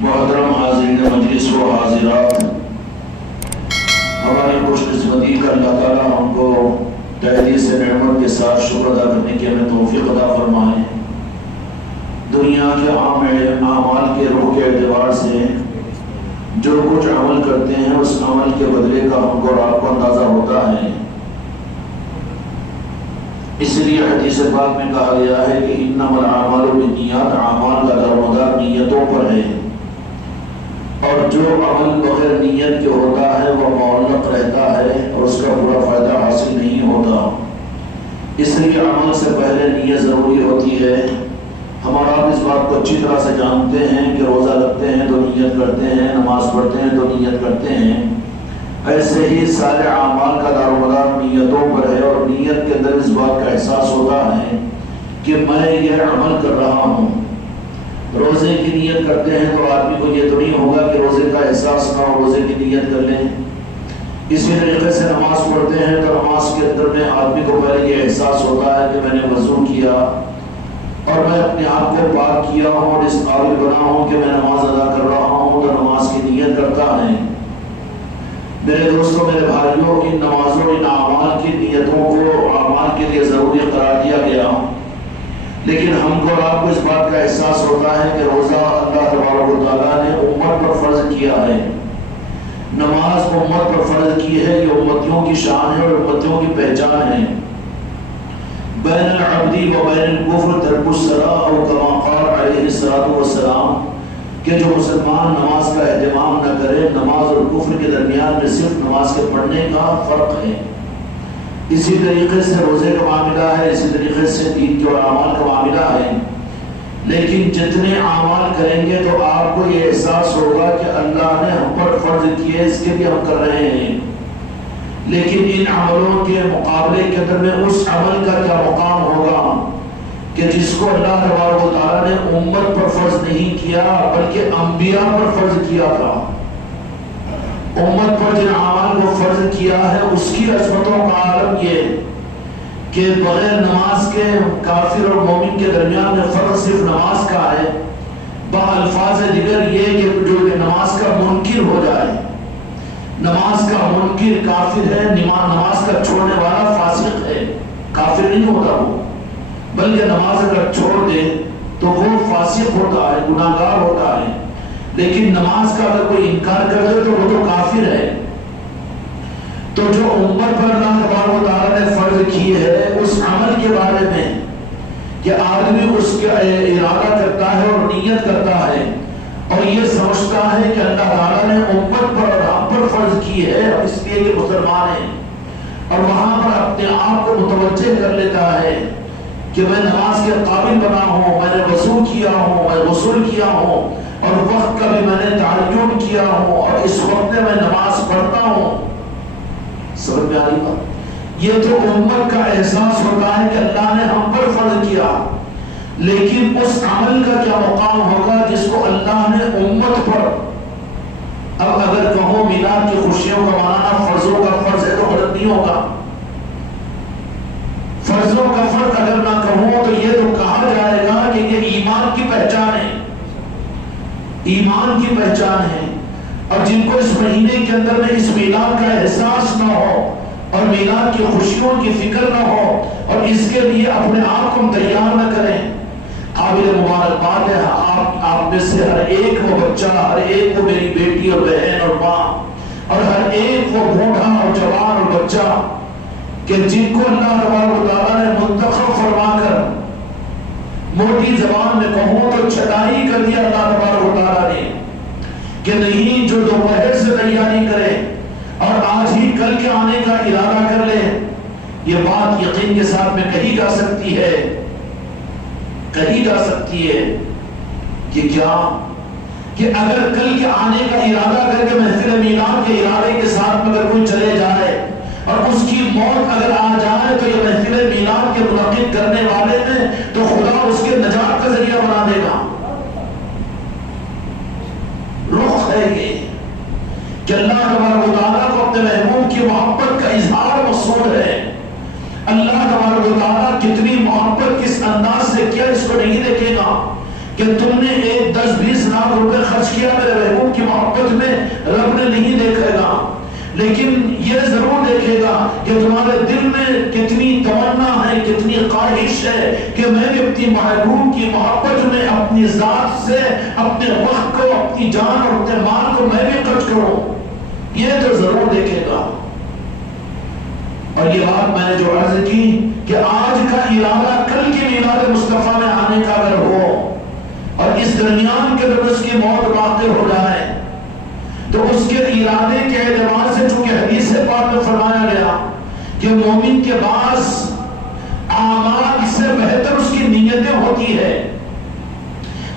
محترم حاضرین مجلس و حاضرات، ہماری خوش قسمتی کا اللہ تعالیٰ ہم کو تحدید سے نعمت کے ساتھ شکر ادا کرنے کی ہمیں توفیق عطا فرمائے۔ دنیا کے عام اعمال کے روح کے اعتبار سے جو کچھ عمل کرتے ہیں اس عمل کے بدلے کا ہم کو اور آپ کو اندازہ ہوتا ہے۔ اس لیے حدیث پاک میں کہا گیا ہے کہ انما الاعمال بالنیات، اعمال کا دارومدار نیتوں پر ہے، اور جو عمل بغیر نیت کے ہوتا ہے وہ معلق رہتا ہے اور اس کا پورا فائدہ حاصل نہیں ہوتا۔ اس لیے عمل سے پہلے نیت ضروری ہوتی ہے۔ ہمارا آپ اس بات کو اچھی طرح سے جانتے ہیں کہ روزہ رکھتے ہیں تو نیت کرتے ہیں، نماز پڑھتے ہیں تو نیت کرتے ہیں۔ ایسے ہی سارے اعمال کا دارومدار نیتوں پر ہے، اور نیت کے اندر اس بات کا احساس ہوتا ہے کہ میں یہ عمل کر رہا ہوں۔ روزے کی نیت کرتے ہیں تو آدمی کو یہ تو نہیں ہوگا کہ روزے کا احساس نہ ہو، روزے کی نیت کر لیں۔ اسی طریقے سے نماز پڑھتے ہیں تو نماز کے اندر میں آدمی کو پہلے یہ احساس ہوتا ہے کہ میں نے وضو کیا اور میں اپنے آپ کو پاک کیا ہوں اور اس قابل بنا ہوں کہ میں نماز ادا کر رہا ہوں، تو نماز کی نیت کرتا ہے۔ میرے دوستوں، میرے بھائیوں، ان نمازوں، ان اعمال کی نیتوں کو اعمال کے لیے ضروری قرار دیا گیا، لیکن ہم کو اور آپ کو اس بات کا احساس ہوتا ہے کہ روزہ اللہ تبارک و تعالیٰ نے امت پر فرض کیا ہے، نماز امت پر فرض کی ہے، یہ امتیوں کی شان ہے اور امتیوں کی پہچان ہے۔ بین العبد و بین الکفر ترک الصلاۃ او کما قال علیہ الصلاۃ والسلام، کہ جو مسلمان نماز کا اہتمام نہ کرے، نماز اور کفر کے درمیان میں صرف نماز کے پڑھنے کا فرق ہے۔ اسی طریقے سے روزے کا معاملہ ہے، اسی طریقے سے دین کے اور اعمال کا معاملہ ہے، لیکن جتنے اعمال کریں گے تو آپ کو یہ احساس ہوگا کہ اللہ نے ہم پر فرض کیے، اس کے لیے ہم کر رہے ہیں، لیکن ان عملوں کے مقابلے کے اندر میں اس عمل کا کیا مقام ہوگا کہ جس کو اللہ تبارک و تعالیٰ نے امت پر فرض نہیں کیا بلکہ انبیاء پر فرض کیا تھا۔ امت پر جن اعمال کو فرض کیا ہے اس کی عظمتوں کا عالم یہ کہ بغیر نماز کے کافر اور مومن کے درمیان میں فرق صرف نماز کا ہے، بالفاظ دیگر یہ کہ جو نماز کا منکر ہو جائے، نماز کا منکر کافر ہے، نماز کا چھوڑنے والا فاسق ہے، کافر نہیں ہوتا وہ، بلکہ نماز اگر چھوڑ دے تو وہ فاسق ہوتا ہے، گناہگار ہوتا ہے، لیکن نماز کا اگر کوئی انکار کر دے تو وہ تو کافر ہے۔ تو جو امت پر اللہ تبارک و تعالیٰ نے فرض کی ہے اس عمل کے بارے میں کہ آدمی اس کا ارادہ کرتا ہے اور نیت کرتا ہے اور یہ سمجھتا ہے کہ اللہ تعالیٰ نے امت پر اور ہم پر فرض کی ہے اس لیے کہ مسلمان ہیں، اور وہاں پر اپنے آپ کو متوجہ کر لیتا ہے کہ میں نماز کے قابل بنا ہوں، میں نے وضو کیا ہوں، میں غسل کیا ہوں، اور وقت کا بھی میں نے تعین کیا ہوں، اور اس وقت میں نماز پڑھتا ہوں۔ سمجھ میں آ رہی بات؟ یہ تو امت کا احساس ہوتا ہے کہ اللہ نے ہم پر فرض کیا، لیکن اس عمل کا کیا مقام ہوگا جس کو اللہ نے امت پر۔ اب اگر کہو میلاد کی خوشیوں کا منانا فرضوں کا فرض ہے تو غلط نہیں ہوگا۔ فرضوں کا فرق اگر نہ کہوں تو یہ تو کہا جائے گا کہ یہ ایمان کی پہچان ہے، ایمان کی پہچان ہے، اور جن کو اس مہینے کے اندر میں اس میلاد کا احساس نہ ہو اور میلاد کی خوشیوں کی فکر نہ ہو اور اس کے لیے اپنے آپ کو تیار نہ کریں، قابل مبارکباد ہے آپ میں سے ہر ایک وہ بچہ، ہر ایک وہ میری بیٹی اور بہن اور ماں، اور ہر ایک وہ بوڑھا اور جوان اور بچہ کہ جن کو اللہ تبارک و تعالیٰ نے منتخب فرما کر، موٹی زبان میں کہوں تو چھٹائی کر دیا اللہ تبارک و تعالیٰ نے کہ نہیں جو دوپہر سے تیاری کرے اور آج ہی کل کے آنے کا ارادہ کر لے۔ یہ بات یقین کے ساتھ میں کہی جا سکتی ہے کہ کیا کہ اگر کل کے آنے کا ارادہ کر کے محفل میلاد کے ارادے کے ساتھ میں اگر کوئی چلے جائے اور اس کی موت اگر آ جائے تو یہ محفل میلاد کے منعقد کرنے والے میں تو خدا اس کے نجات کا ذریعہ بنا دے گا۔ رخ ہے یہ کہ اللہ تبارک و تعالیٰ کو اپنے محبوب کی محبت کا اظہار مقصود ہے۔ اللہ تبارک و تعالیٰ کتنی محبت کس انداز سے کیا اس کو نہیں دیکھے گا کہ تم نے 10-20 لاکھ روپے خرچ کیا لیکن یہ ضرور دیکھے گا کہ تمہارے دل میں کتنی تمنا ہے، کتنی خواہش ہے کہ میں بھی اپنی محبوب کی محبت میں اپنی ذات سے اپنے وقت کو، اپنی جان اور اپنے مال کو میں بھی خرچ کروں، یہ تو ضرور دیکھے گا۔ اور یہ بات میں نے جو عرض کی کہ آج کا ارادہ کل کے میلاد مصطفیٰ میں آنے کا اگر ہو اور اس درمیان کے اندر اس کی موت واقع ہو جائے تو اس کے ارادے کے اعتبار سے، چونکہ حدیث پاک میں فرمایا گیا کہ مومن کے بعض اعمال سے بہتر اس کی نیتیں ہوتی ہے،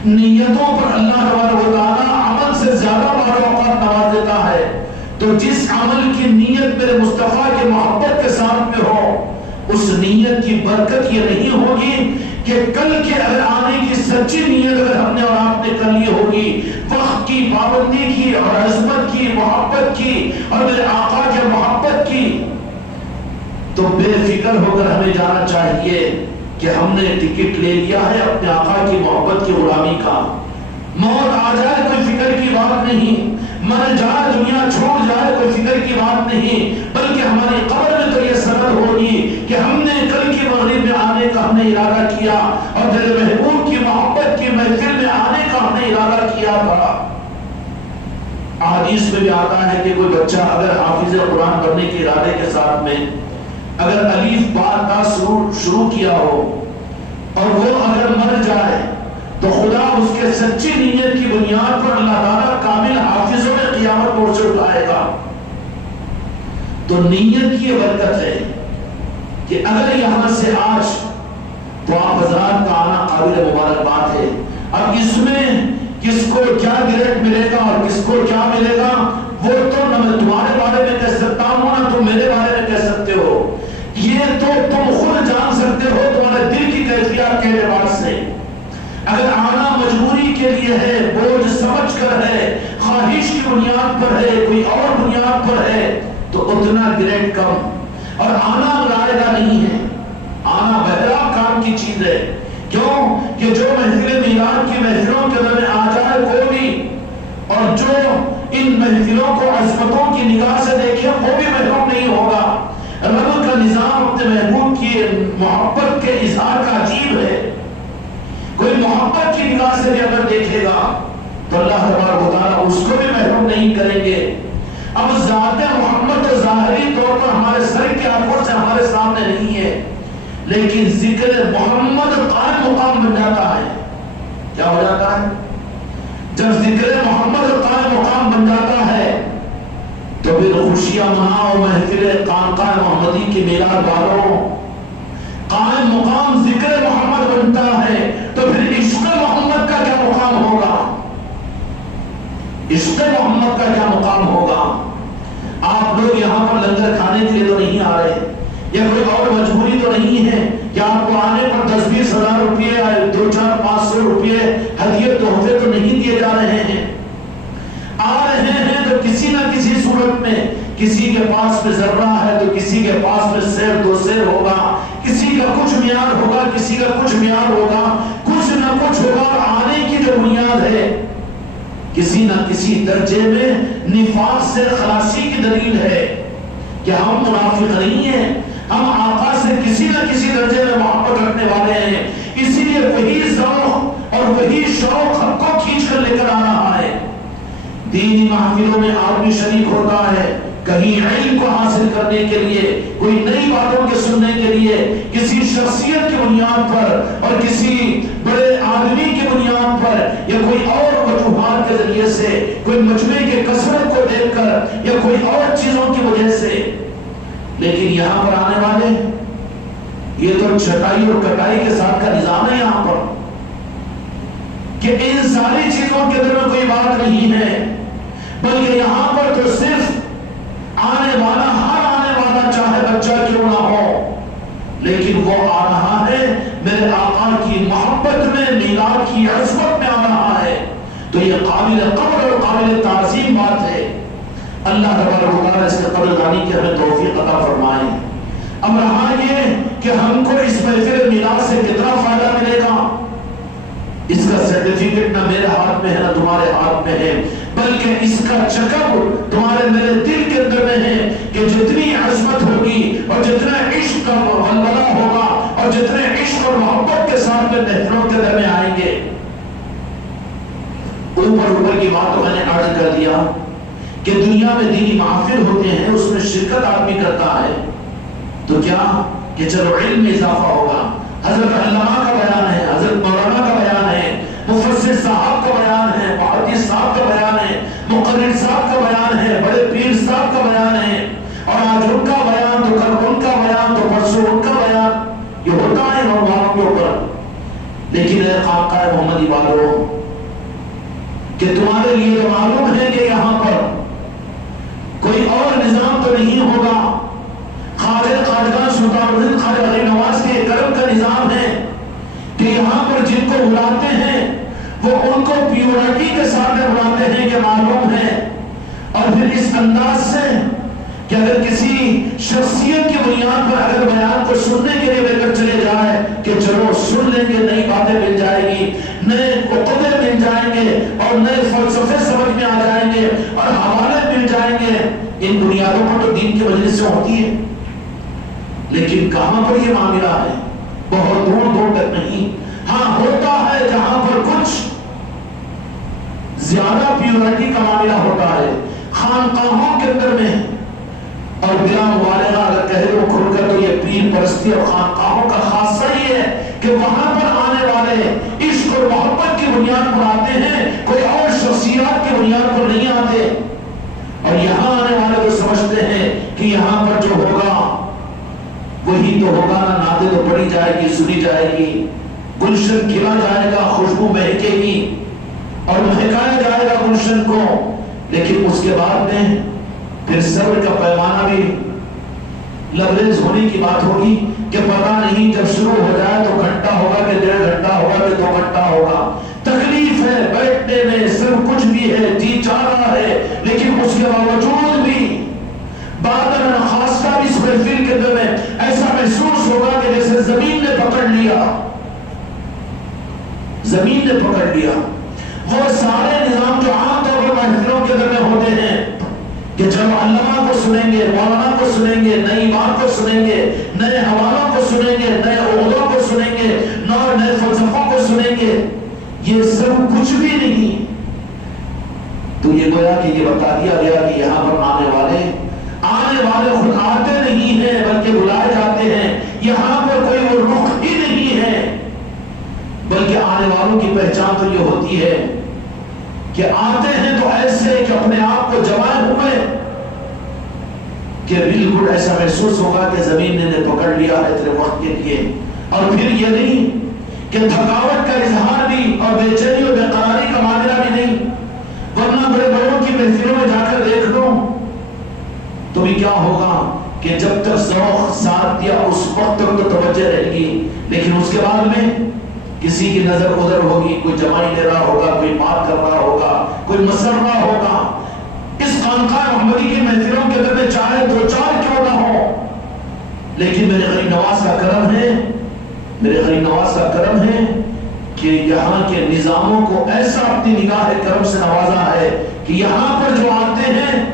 نیتوں پر اللہ تبارک و تعالیٰ عمل سے زیادہ بعض اوقات نواز دیتا ہے۔ تو جس عمل کی نیت میرے مصطفیٰ کی محبت کے ساتھ میں ہو، اس نیت کی برکت یہ نہیں ہوگی کہ کل کے اگر آنے کی سچی نیت اگر ہم نے اور آپ نے کر لی ہوگی، وقت کی پابندی کی اور عظمت کی، محبت کی اور میرے آقا کے محبت کی، تو بے فکر ہو کر ہمیں جانا چاہیے کہ ہم نے ٹکٹ لے لیا ہے اپنے آقا کی محبت کی غلامی کا۔ موت آ جائے کوئی فکر کی بات نہیں، مر جائے دنیا چھوڑ جائے کوئی فکر کی بات نہیں، بلکہ ہماری قبر میں تو یہ سند ہوگی کہ ہم نے کل کی مغرب میں آنے کا ہم نے ارادہ کیا اور میرے محبوب کی محبت کی محفل میں آنے کا ہم نے ارادہ کیا تھا۔ حدیث میں بھی آتا ہے کہ کوئی بچہ اگر حافظ قرآن بننے کے ارادے کے ساتھ میں اگر الف با تا شروع کیا ہو اور وہ اگر مر جائے تو خدا اس کے سچی نیت کی بنیاد پر اللہ تعالیٰ کامل حافظوں میں قیامت موڑ سے اٹھائے گا۔ تو نیت کی برکت ہے کہ اگر یہاں سے آج تو آپ حضرات کا آنا قابل مبارکباد ہے۔ اب اس میں کس کو کیا گریڈ ملے گا اور کس کو کیا ملے گا وہ تو نہ میں تمہارے بارے میں کہہ سکتا ہوں نہ تم میرے بارے میں کہہ سکتے ہو، یہ تو تم خود جان سکتے ہو تمہارے دل کی کیفیات کے اعتبار سے۔ اگر آنا مجبوری کے لیے ہے، بوجھ سمجھ کر ہے، خواہش کی بنیاد پر ہے، کوئی اور بنیاد پر ہے تو اتنا گریڈ کم، اور آنا لائے گا نہیں ہے، آنا بہترین کام کی چیز ہے۔ کیوں کہ جو محفل میلاد کی محفلوں کے اندر آ جائے وہ بھی، اور جو ان محفلوں کو عظمتوں کی نگاہ سے دیکھے وہ بھی محروم نہیں ہوگا۔ رب کا نظام اپنے محبوب کی محبت کے اظہار کا عجیب ہے، کوئی محبت کی نگاہ سے بھی اگر دیکھے گا تو اللہ تبارک و تعالیٰ اس کو بھی محروم نہیں کریں گے۔ اب ذات محمد تو ظاہری طور پر ہمارے سر کی آنکھوں سے ہمارے سامنے نہیں ہے، لیکن ذکر محمد قائم مقام بن جاتا ہے۔ کیا ہو جاتا ہے؟ جب ذکر محمد قائم مقام بن جاتا ہے تو پھر خوشیاں مناؤ محفل خانقاہ محمدی کے میلاد والوں، قائم مقام ذکر محمد بنتا ہے تو پھر عشق محمد کا کیا مقام ہوگا؟ عشق محمد کا کیا مقام ہوگا؟ آپ لوگ یہاں پر لنگر کھانے کے لیے تو نہیں آ رہے، یا کوئی اور مجبوری تو نہیں ہے کہ آپ کو آنے پر 10-20 ہزار روپے یا 200-400-500 روپے ہدیے تحفے تو نہیں دیے جا رہے ہیں۔ آ رہے ہیں تو کسی نہ کسی صورت میں، کسی کے پاس میں ذرہ ہے تو کسی کے پاس میں سیر 2 سیر ہوگا، کسی کا کچھ معیار ہوگا، کسی کا کچھ معیار ہوگا، کچھ نہ کچھ ہوگا۔ اور آنے کی جو بنیاد ہے کسی نہ کسی درجے میں نفاق سے خلاصی کی دلیل ہے کہ ہم منافق نہیں ہیں، ہم آقا سے کسی نہ کسی درجے میں محبت رکھنے والے ہیں، اسی لیے وہی ذوق اور وہی شوق ہم کو کھینچ کر لے کر آ رہا ہے۔ دینی محفلوں میں آدمی شریک ہوتا ہے کہیں علم کو حاصل کرنے کے لیے، کوئی نئی باتوں کے سننے کے لیے، کسی شخصیت کی بنیاد پر اور کسی بڑے آدمی کی بنیاد پر، یا کوئی اور وجوہات کے ذریعے سے، کوئی مجمع کے کثرت کو دیکھ کر یا کوئی اور چیزوں کی وجہ سے۔ لیکن یہاں پر آنے والے یہ تو چھٹائی اور کٹائی کے ساتھ کا نظام ہے یہاں پر کہ ان ساری چیزوں کے اندر میں کوئی بات نہیں ہے، بلکہ یہاں پر تو صرف آنے والا، ہر آنے والا چاہے بچہ کیوں نہ ہو لیکن وہ آ رہا ہے میرے آقا کی محبت میں، میلاد کی عظمت میں آ رہا ہے، تو یہ قابل قدر اور قابل تعظیم بات ہے۔ اللہ تبارک و تعالیٰ اس کے قدردانی کی ہمیں توفیق عطا فرمائے۔ اب رہا یہ کہ ہم کو اس محفل میلاد سے کتنا فائدہ ملے گا، اس کا سرٹیفکیٹ نہ میرے ہاتھ میں ہے نہ تمہارے ہاتھ میں ہے، بلکہ بلکہ اس کا چکب تمہارے میرے دل کے اندر میں ہے کہ جتنی عظمت ہوگی اور جتنا عشق کا ولولہ ہوگا اور جتنے عشق اور محبت کے ساتھ میں محفلوں کے اندر میں آئیں گے. اوپر کی بات تو میں نے عرض کر دیا کہ دنیا میں دینی محافل ہوتے ہیں، اس میں شرکت آدمی کرتا ہے تو کیا کہ چلو علم میں اضافہ ہوگا. حضرت علامہ کا بیان ہے، حضرت مولانا کا بیان ہے، مفسر صاحب کا بیان ہے، محدث صاحب کا بیان ہے، مقرر صاحب کا بیان ہے، بڑے پیر صاحب کا بیان ہے، اور آج ان کا بیان تو کل ان کا بیان تو پرسوں ان کا بیان، یہ ہوتا ہے نوجوانوں کے اوپر. لیکن اے خانقاہ محمدی والوں کہ تمہارے لیے معلوم ہے کہ یہاں پر کوئی اور نظام تو نہیں ہوگا. خواجہ خواجگاں سلطان الہند خواجہ غریب نواز کے کرم کا نظام ہے کہ یہاں پر جن کو بلاتے ہیں وہ ان کو پیورٹی کے ساتھ بلاتے ہیں کہ معلوم ہے، اور پھر اس انداز سے کہ اگر کسی شخصیت کی بنیاد پر اگر بیان کو سننے کے لیے لے کر چلے جائے کہ چلو سن لیں گے، نئی باتیں مل جائے گی، نئے عقدے مل جائیں گے اور نئے فلسفے سمجھ میں آ جائیں گے اور حوالے مل جائیں گے. ان بنیادوں پر تو دین کی مجلس سے ہوتی ہے، لیکن کہاں پر یہ معاملہ ہے؟ بہت دور دور تک نہیں. ہاں ہوتا ہے جہاں پر کچھ زیادہ پیورٹی کا معاملہ ہوتا ہے خانقاہوں کے اندر میں، اور بلا مبالغہ اگر کہے تو کھل کر تو یہ پیر پرستی اور خانقاہوں کا خاصہ ہی ہے کہ وہاں پر آنے والے عشق اور محبت کی بنیاد پر آتے ہیں، کوئی اور شخصیات کی بنیاد پر نہیں آتے. اور یہاں آنے والے تو سمجھتے ہیں کہ یہاں پر جو ہوگا وہی تو ہوگا، نہ نعتیں تو پڑھی جائے گی، سنی جائے گی، گلشن کھلا جائے گا، خوشبو مہکے گی اور مہکایا جائے گا گلشن کو. لیکن اس کے بعد میں پھر صبر کا پیمانہ بھی لبریز ہونے کی بات ہوگی کہ پتہ نہیں جب شروع ہو جائے تو گھنٹہ ہوگا کہ 1.5 گھنٹہ ہوگا کہ 2 گھنٹہ ہوگا. تکلیف ہے بیٹھنے میں، سب کچھ بھی ہے، جی چاہ رہا ہے، لیکن اس کے باوجود بھی بادل خاصہ اس محفل کے اندر میں ایسا محسوس ہوگا کہ جیسے زمین نے پکڑ لیا، زمین نے پکڑ لیا. وہ سارے نظام جو عام طور پر محفلوں کے اندر میں ہوتے ہیں کہ جب علامہ کو سنیں گے، مولانا کو سنیں گے، نئی امام کو سنیں گے، نئے حوالوں کو سنیں گے، نئے عقدوں کو سنیں گے، نئے فلسفوں کو سنیں گے، یہ سب کچھ بھی نہیں. تو یہ گویا کہ یہ بتا دیا گیا کہ یہاں پر آنے والے خود آتے نہیں ہیں بلکہ بلائے جاتے ہیں. یہاں پر کوئی وہ رخ ہی نہیں ہے، بلکہ آنے والوں کی پہچان تو یہ ہوتی ہے کہ آتے ہیں تو ایسے کہ اپنے آپ کو جمائے ہوئے کہ بالکل ایسا محسوس ہوگا کہ زمین نے پکڑ لیا ہے تیرے وقت کے لیے. اور پھر یہ نہیں کہ تھکاوٹ کا اظہار بھی اور بے چینی اور بے قراری کا معاملہ بھی نہیں، ورنہ بڑے بڑوں کی محفلوں میں جا کر دیکھ لو تو بھی کیا ہوگا کہ جب تک ذوق ساتھ دیا اس وقت تک تو توجہ رہے گی، لیکن اس کے بعد میں کسی کی نظر ادھر ہوگی، کوئی جمائی لے رہا ہوگا، کوئی بات کر رہا ہوگا، کوئی مسرہ ہوگا. اس خانقاہ محمدی کی محفلوں کے اندر میں چاہے 2-4 کیوں نہ ہو، لیکن میرے غریب نواز کا کرم ہے، میرے غریب نواز کا کرم ہے کہ یہاں کے نظاموں کو ایسا اپنی نگاہ کرم سے نوازا ہے کہ یہاں پر جو آتے ہیں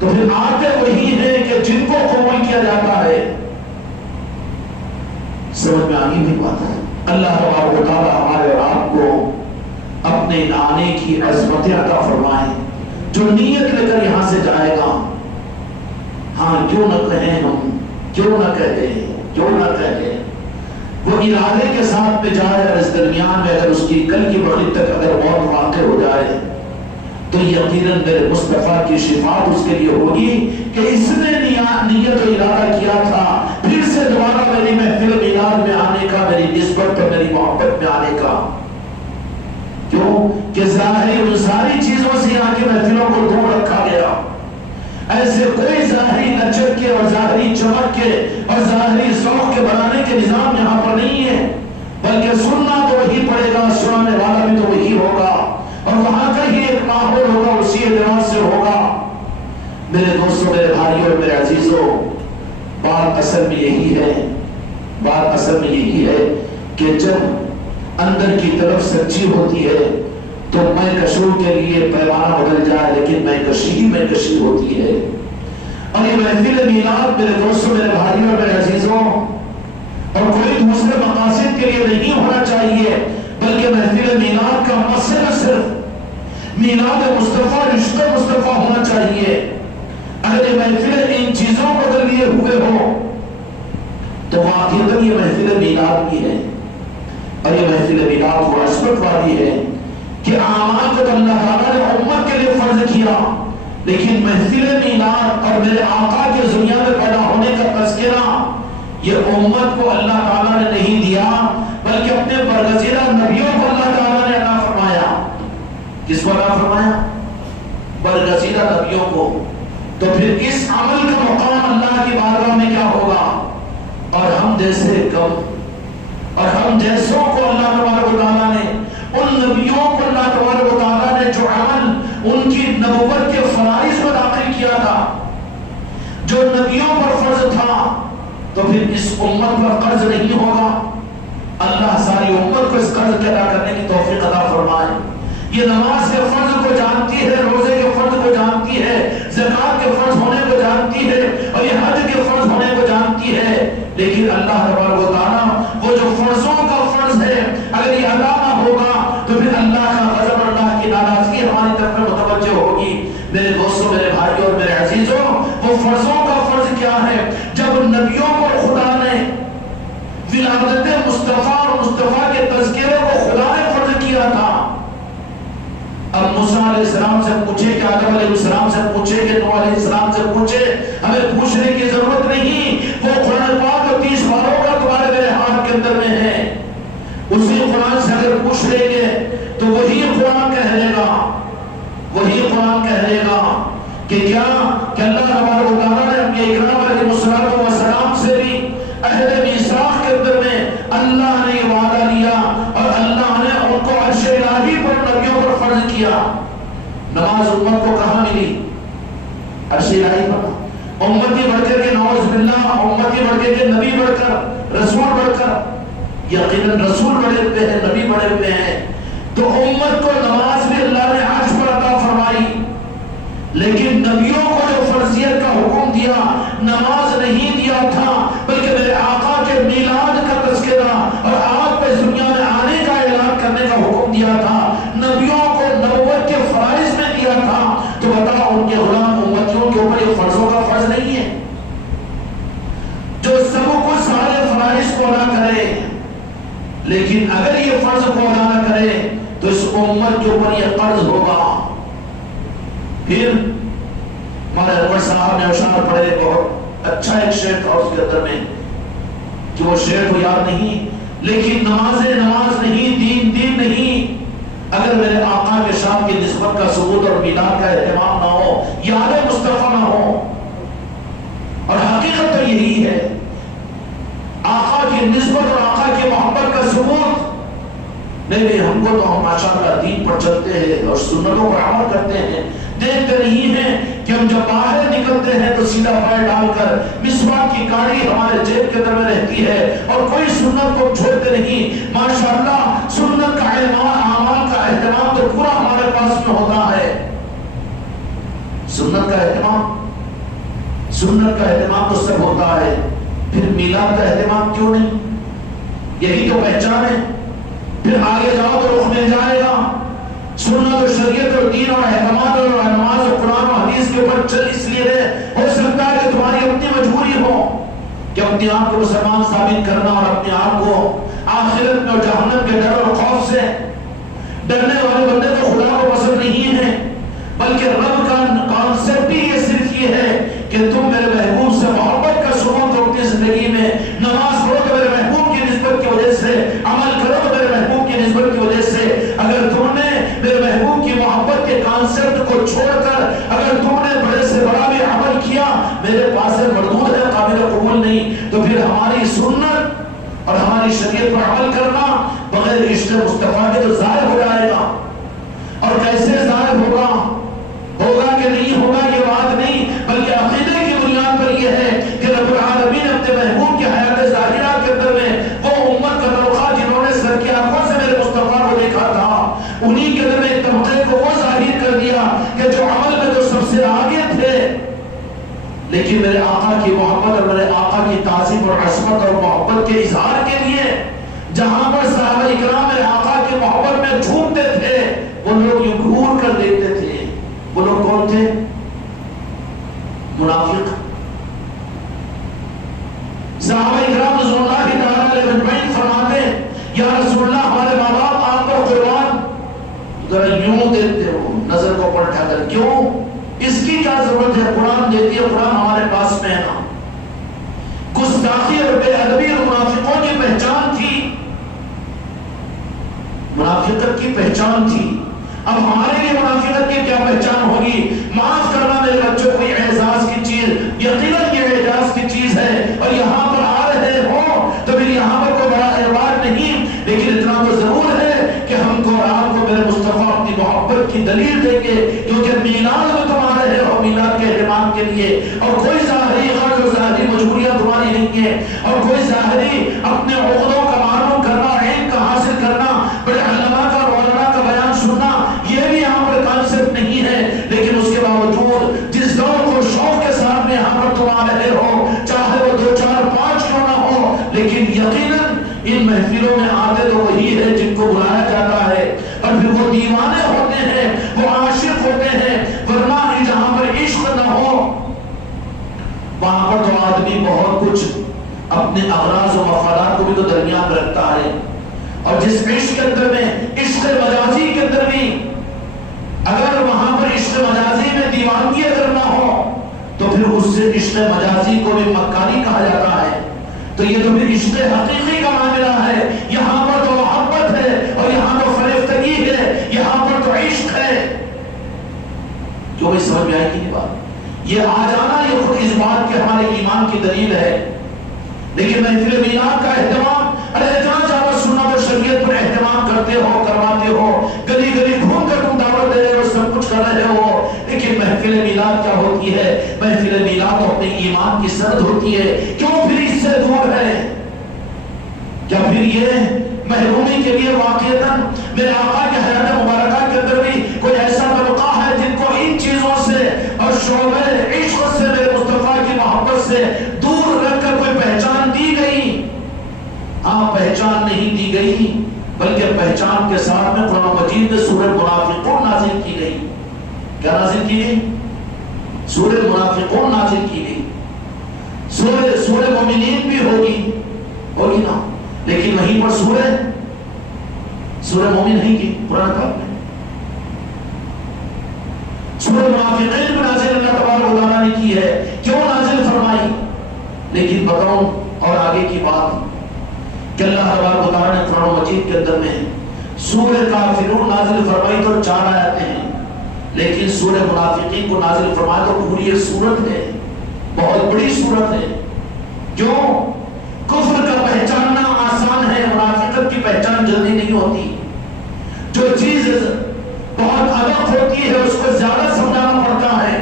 تو پھر آتے وہی ہیں کہ جن کو قبول کیا جاتا ہے. سمجھ میں آگی بھی بات ہے. اللہ تبارک و تعالی ہمارے اور آپ کو اپنے آنے کی عظمت عطا فرمائے. جو نیت لے کر یہاں سے جائے گا، ہاں کیوں نہ کہیں ہم، کیوں نہ کہتے وہ ارادے کے ساتھ میں جائے، اور اس درمیان میں اگر اس کی کل کی بڑی تک اگر موت واقع ہو جائے تو یقیناً میرے مصطفیٰ کی شفاعت اس کے لیے ہوگی کہ اس نے نیت و ارادہ کیا تھا پھر سے دوبارہ میری محفل میلاد میں آنے کا، میری نسبت پر، میری محبت میں آنے کا. کیوں کہ ظاہری ان ساری چیزوں سے یہاں کی محفلوں کو دور رکھا گیا. ایسے کوئی ظاہری لچک کے اور ظاہری چمک کے اور ظاہری ذوق کے بنانے کے نظام یہاں پر نہیں ہے، بلکہ سننا تو وہی پڑے گا، سنانے والا بھی تو وہی ہوگا، اور وہاں کا ہی ایک ماحول ہوگا، اسی اعتبار سے ہوگا. میرے دوستوں، میرے بھائیوں اور میرے عزیزوں، بات اصل میں یہی ہے کہ جب اندر کی طرف سچی ہوتی ہے تو میں کشور کے لیے پیمانہ بدل جائے لیکن میں کشی ہی میں کشی ہوتی ہے. اور یہ محفل میلاد میرے دوستوں، میرے بھائیوں اور میرے عزیزوں، اور کوئی دوسرے مقاصد کے لیے نہیں ہونا چاہیے، بلکہ محفل میلاد کا مقصد صرف میلاد مصطفیٰ، رشتہ مصطفیٰ ہونا چاہیے. اگر یہ محفل ان چیزوں کو اگر لیے ہوئے ہو تو واقعی یہ محفل میلاد بھی ہے. اور یہ محفل میلاد وہ عصمت والی ہے کہ اعمال کو اللہ تعالیٰ نے امت کے لیے فرض کیا، لیکن محفل میلاد اور میرے آقا کے دنیا میں پیدا ہونے کا تذکرہ یہ امت کو اللہ تعالیٰ نے نہیں دیا، بلکہ اپنے برگزیدہ نبیوں کو اللہ تعالیٰ نے عطا فرمایا. کس کو عطا فرمایا؟ برگزیدہ نبیوں کو. تو پھر اس عمل کا مقام اللہ کی بارگاہ میں کیا ہوگا؟ اور ہم جیسے کم اور ہم جیسوں کو اللہ تبارک و تعالیٰ نے، ان نبیوں کو اللہ تبارک و تعالیٰ نے جو عمل ان کی نبوت کے فرائض میں داخل کیا تھا، جو نبیوں پر فرض تھا، تو پھر اس امت پر قرض نہیں ہوگا. اللہ ساری امت کو اس قرض کے ادا کرنے کی توفیق عطا فرمائے. یہ نماز کے فرض کو جانتی ہے، روزے کے فرض کو جانتی ہے، زکات کے فرض ہونے کو جانتی ہے، اور یہ حج کے فرض ہونے کو جانتی ہے، لیکن اللہ تبارک و تعالیٰ وہ جو فرضوں کا فرض ہے اگر یہ ادا نہ ہوگا تو پھر اللہ کا غضب، اللہ کی ناراضگی ہماری طرف میں متوجہ ہوگی. میرے دوستوں، میرے بھائیوں اور میرے عزیزوں، وہ فرضوں کا فرض کیا ہے؟ جب نبیوں پر خدا نے ولادت مصطفیٰ اور مصطفیٰ کے تذکرے کو خدا نے فرض کیا تھا. اب موسیٰ علیہ السلام سے پوچھے کہ آدم علیہ السلام سے پوچھے کہ نوح علیہ السلام سے پوچھے، ہمیں پوچھنے کی ضرورت نہیں. وہ قرآن پاک جو 30 باروں کا تمہارے میرے ہاتھ کے اندر میں ہے، اسی قرآن سے اگر پوچھ لیں گے تو وہی قرآن کہہ لے گا، وہی قرآن کہہ لے گا کہ کیا کہ اللہ تبارک و تعالیٰ نے انبیاء اکرام علیہ السلام سے بھی عہد میثاق کے اندر میں اللہ نے یہ وعدہ لیا، اور اللہ نے ان کو عرش الہی پر نبیوں پر فرض کیا. نماز امت کو کہاں ملی؟ عرش الہی پر. امتی بڑھ کر کے نعوذ باللہ، امتی بڑھ کر کے نبی بڑھ کر، رسول بڑھ کر، یقیناً رسول بڑے ہوئے ہیں، نبی بڑے ہوئے ہیں. تو امت کو نماز بھی اللہ نے عرش پر عطا فرمائی، لیکن نبیوں کو جو فرضیت کا حکم دیا نماز نہیں دیا تھا، بلکہ میرے آقا کے میلاد کا تذکرہ اور آپ پہ دنیا میں آنے کا اعلان کرنے کا حکم دیا تھا. نبیوں کو نبوت کے فرائض میں دیا تھا. تو بتا ان کے غلام امتیوں کے اوپر یہ فرضوں کا فرض نہیں ہے جو سب کو سارے فرائض کو ادا کرے؟ لیکن اگر یہ فرض کو ادا نہ کرے تو اس امت کے اوپر یہ قرض ہوگا. پھر ہمارے اکبر صاحب نے اشعار پڑھے، بہت اچھا ایک شعر تھا اس کے اندر میں، کہ وہ شعر کو یاد نہیں، لیکن نماز نہیں، دین نہیں، اگر میرے آقا کے شام کی نسبت کا ثبوت اور میلاد کا اہتمام نہ ہو، یاد مصطفیٰ نہ ہو. اور حقیقت تو یہی ہے، آقا کی نسبت اور آقا کی محبت کا ثبوت نہیں. ہم کو تو ہم ماشاءاللہ دین پر چلتے ہیں اور سنتوں پر عمل کرتے ہیں. دیکھتے نہیں ہیں کہ ہم جب باہر نکلتے ہیں تو سیدھا پیر ڈال کر مسواک کی کاڑی ہمارے جیب کے اندر میں رہتی ہے، اور کوئی سنت کو چھوڑتے نہیں. ماشاءاللہ سنت کا اعمال کا اہتمام تو پورا ہمارے پاس میں ہوتا ہے. سنت کا اہتمام تو سب ہوتا ہے، پھر میلاد کا اہتمام کیوں نہیں؟ یہی تو پہچان ہے. پھر آگے جاؤ تو رخ مل جائے گا. سنت اور شریعت اور دین اور احکامات اور نماز اور قرآن و حدیث کے اوپر چل اس لیے رہے. ہو سکتا ہے کہ تمہاری اپنی مجبوری ہو کہ اپنے آپ کو مسلمان ثابت کرنا، اور اپنے آپ کو آخرت میں اور جہنم کے ڈر اور خوف سے ڈرنے والے بندے تو خدا کو پسند نہیں ہے، بلکہ رب کا کانسیپٹ ہی یہ صرف یہ ہے کہ تم میرے محبوب سے محبت کا ثبوت دو اپنی زندگی میں. نماز پڑھو تو میرے محبوب کی نسبت کی وجہ سے، عمل کرو تو میرے محبوب کی نسبت کی وجہ سے. اگر تم نے میرے محبوب کی محبت کے کانسیپٹ کو چھوڑ کر اگر تم نے بڑے سے بڑا بھی عمل کیا، میرے پاس مردود ہے، قابل قبول نہیں، تو پھر ہماری سنت اور ہماری شریعت پر عمل کرنا بغیر عشق مصطفیٰ کے تو ضائع ہو جائے گا. اور کیسے ضائع ہوگا کہ نہیں ہوگا یہ بات نہیں، بلکہ عقیدے کی بنیاد پر یہ ہے کہ رب العالمین اپنے محبوب کی حیات ظاہرہ کے اندر میں وہ امت کا طبقہ جنہوں نے سر کی آنکھوں سے میرے مصطفیٰ کو دیکھا تھا، انہی کے اندر میں ایک طبقے کو وہ ظاہر کر دیا کہ جو عمل میں لیکن میرے آقا کی محبت اور میرے آقا کی تعظیم اور عظمت اور محبت کے اظہار کے لیے جہاں پر صحابہ اکرام میرے آقا کی محبت میں جھومتے تھے وہ لوگ یوں گھور کر دیکھتے تھے. وہ لوگ کون تھے؟ منافق. صحابہ اکرام رضوان اللہ تعالیٰ علیہ اجمعین فرماتے یا رسول اللہ ہمارے ماں باپ آپ پر قربان. ذرا یوں دیکھتے ہو نظر کو پلٹا کر. کیوں؟ اس کی کیا ضرورت ہے؟ قرآن دیتی ہے، قرآن ہمارے پاس میں ہے نا. گستاخی اور بے ادبی اور منافقوں کی پہچان تھی، منافقت کی پہچان تھی. اب ہمارے لیے منافقت کی کیا پہچان ہوگی؟ معاف کرنا میرے بچوں کو یہ اعزاز کی چیز، یقیناً یہ اعزاز کی چیز ہے. اور یہاں پر آ رہے ہو تو پھر یہاں پر کوئی بڑا اعتبار نہیں، لیکن اتنا تو ضرور ہے کہ ہم کو اور آپ کو میرے مصطفیٰ اپنی محبت کی دلیل دیں گے، کیونکہ میلاد میں تم آ رہے ہو میلاد کے اہتمام کے لیے. اور کوئی ظاہری غرض اور ظاہری مجبوریاں تمہاری نہیں ہے، اور کوئی ظاہری اپنے عقدوں کا معلوم کرنا، علم کا حاصل کرنا، بڑے علماء کا اور علماء کا بیان سننا، یہ بھی یہاں پر کانسیپٹ نہیں ہے. لیکن اس کے باوجود جس ذوق اور شوق کے ساتھ میں یہاں پر تم آ رہے ہو، چاہے وہ 2 4 5 کیوں نہ ہو، لیکن یقیناً ان محفلوں میں آتے تو وہی ہے جن کو بلایا جاتا ہے، اور پھر وہ دیوانے ہوتے ہیں، وہ عاشق ہوتے ہیں. ورنہ جہاں پر عشق نہ ہو وہاں پر تو آدمی بہت کچھ اپنے اغراض و مفادات کو بھی تو درمیان میں رکھتا ہے. اور جس عشق کے اندر میں عشق مجازی کے اندر بھی اگر وہاں پر عشق مجازی میں دیوانگی اگر نہ ہو تو پھر اس سے عشق مجازی کو بھی مکاری کہا جاتا ہے. تو یہ تو پھر عشق حقیقی کا معاملہ ہے. یہاں پر تو محبت ہے، اور یہاں تو فریفتگی ہے، یہاں پر تو عشق ہے. کیوں بھی سمجھ میں آئے گی بات؟ یہ آ جانا یہ خود اس بات کے ہمارے ایمان کی دلیل ہے. لیکن محفل میلاد کا اہتمام، ارے اتنا زیادہ سنت و شریعت پر اہتمام کرتے ہو، کرواتے ہو، گلی گلی گھوم کر تم دعوت دے رہے ہو، سب کچھ کر رہے ہو، لیکن محفل میلاد کیا ہوتی ہے؟ محفل میلاد اپنے ایمان کی سند ہوتی ہے. کیوں پھر اس سے دور ہے؟ کیا پھر یہ محرومی کے لیے واقعتاً میرے آقا کے حیات مبارکہ کے اندر بھی کوئی ایسا طبقہ ہے جن کو ان چیزوں سے اور شعبہ عشق سے، میرے مصطفیٰ کی محبت سے دور رکھ کر کوئی پہچان دی گئی؟ ہاں، پہچان نہیں دی گئی، بلکہ پہچان کے ساتھ میں قرآن مجید میں سورہ منافقون نازل کی گئی. کیا نازل کی گئی؟ سورہ منافقون نازل کی گئی. سورہ مومنین بھی ہوگی نا، لیکن وہیں پر سورہ مومن نہیں کی قرآن پاک میں. سورہ منافقین میں نازل اللہ تبارک و تعالیٰ نے کی ہے. کیوں نازل فرمائی؟ لیکن بتاؤں اور آگے کی بات کہ اللہ تبارک و تعالیٰ نے قرآن مجید کے اندر میں سورہ کافرون نازل فرمائی تو 4 آیتیں ہیں، لیکن سورہ منافقین کو نازل فرمایا تو پوری ایک سورت ہے، بہت بڑی سورت ہے. کیوں؟ کفر کا پہچاننا آسان ہے، منافقت کی پہچان جلدی نہیں ہوتی. جو چیز بہت ادق ہوتی ہے اس کو زیادہ سمجھانا پڑتا ہے،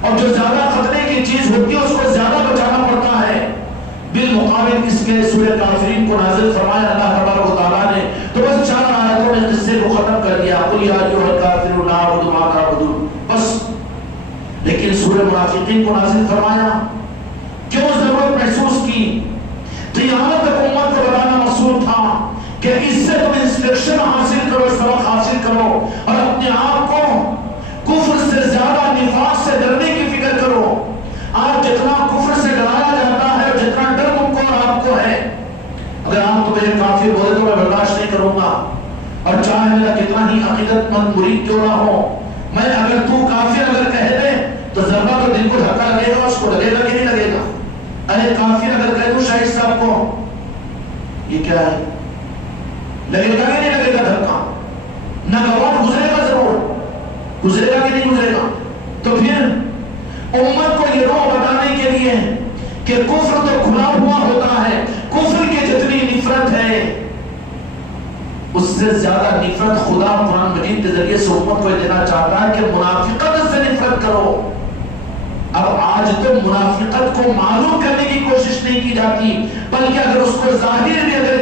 اور جو زیادہ خطرے کی چیز ہوتی ہے اس کو زیادہ بچانا پڑتا ہے. بالمقابل اس کے سورہ کافرین کو نازل فرمایا اللہ تبارک و تعالیٰ نے تو بس 4 آیتوں میں قصے کو ختم کر دیا. قل یا ایھا الکافرون لا اعبد ما تعبدون، بس. لیکن سورہ منافقین کو نازل فرمایا. کیوں ضرورت محسوس کی؟ قیامت تک امت کو بتانا مقصود تھا کہ اس سے تم انسٹرکشن حاصل کرو، سبق حاصل کرو، اور اپنے آپ کو کفر سے زیادہ نفاق سے ڈرنے کی فکر کرو. آج جتنا کفر سے ڈرایا جاتا ہے اور جتنا ڈر تم کو اور آپ کو ہے، اگر آپ تو میرے کافر بولے تو میں برداشت نہیں کروں گا، اور چاہے میرا کتنا ہی عقیدت مند مرید کیوں نہ ہو، میں اگر تو کافر اگر کہہ دے تو ضربہ تو دل کو دھکا لگے گا. اس کو لگے گا کہ نہیں لگے گا؟ ارے کافر اگر کہہ دوں شاہد صاحب کو، یہ کیا ہے، لگے گا کہ نہیں لگے گا دھکا؟ ناگوار گزرے گا، ضرور گزرے گا کہ نہیں گزرے گا. تو پھر امت کو یہ رو بتانے کے لیے کہ کفر تو کھلا ہوا ہوتا ہے، کفر کی جتنی نفرت ہے اس سے زیادہ نفرت خدا قرآن مجید کے ذریعے سے امت کو دینا چاہتا ہے کہ منافقت سے نفرت کرو. اب آج تو منافقت کو معلوم کرنے کی کوشش نہیں کی جاتی، بلکہ اگر اس کو ظاہر بھی اگر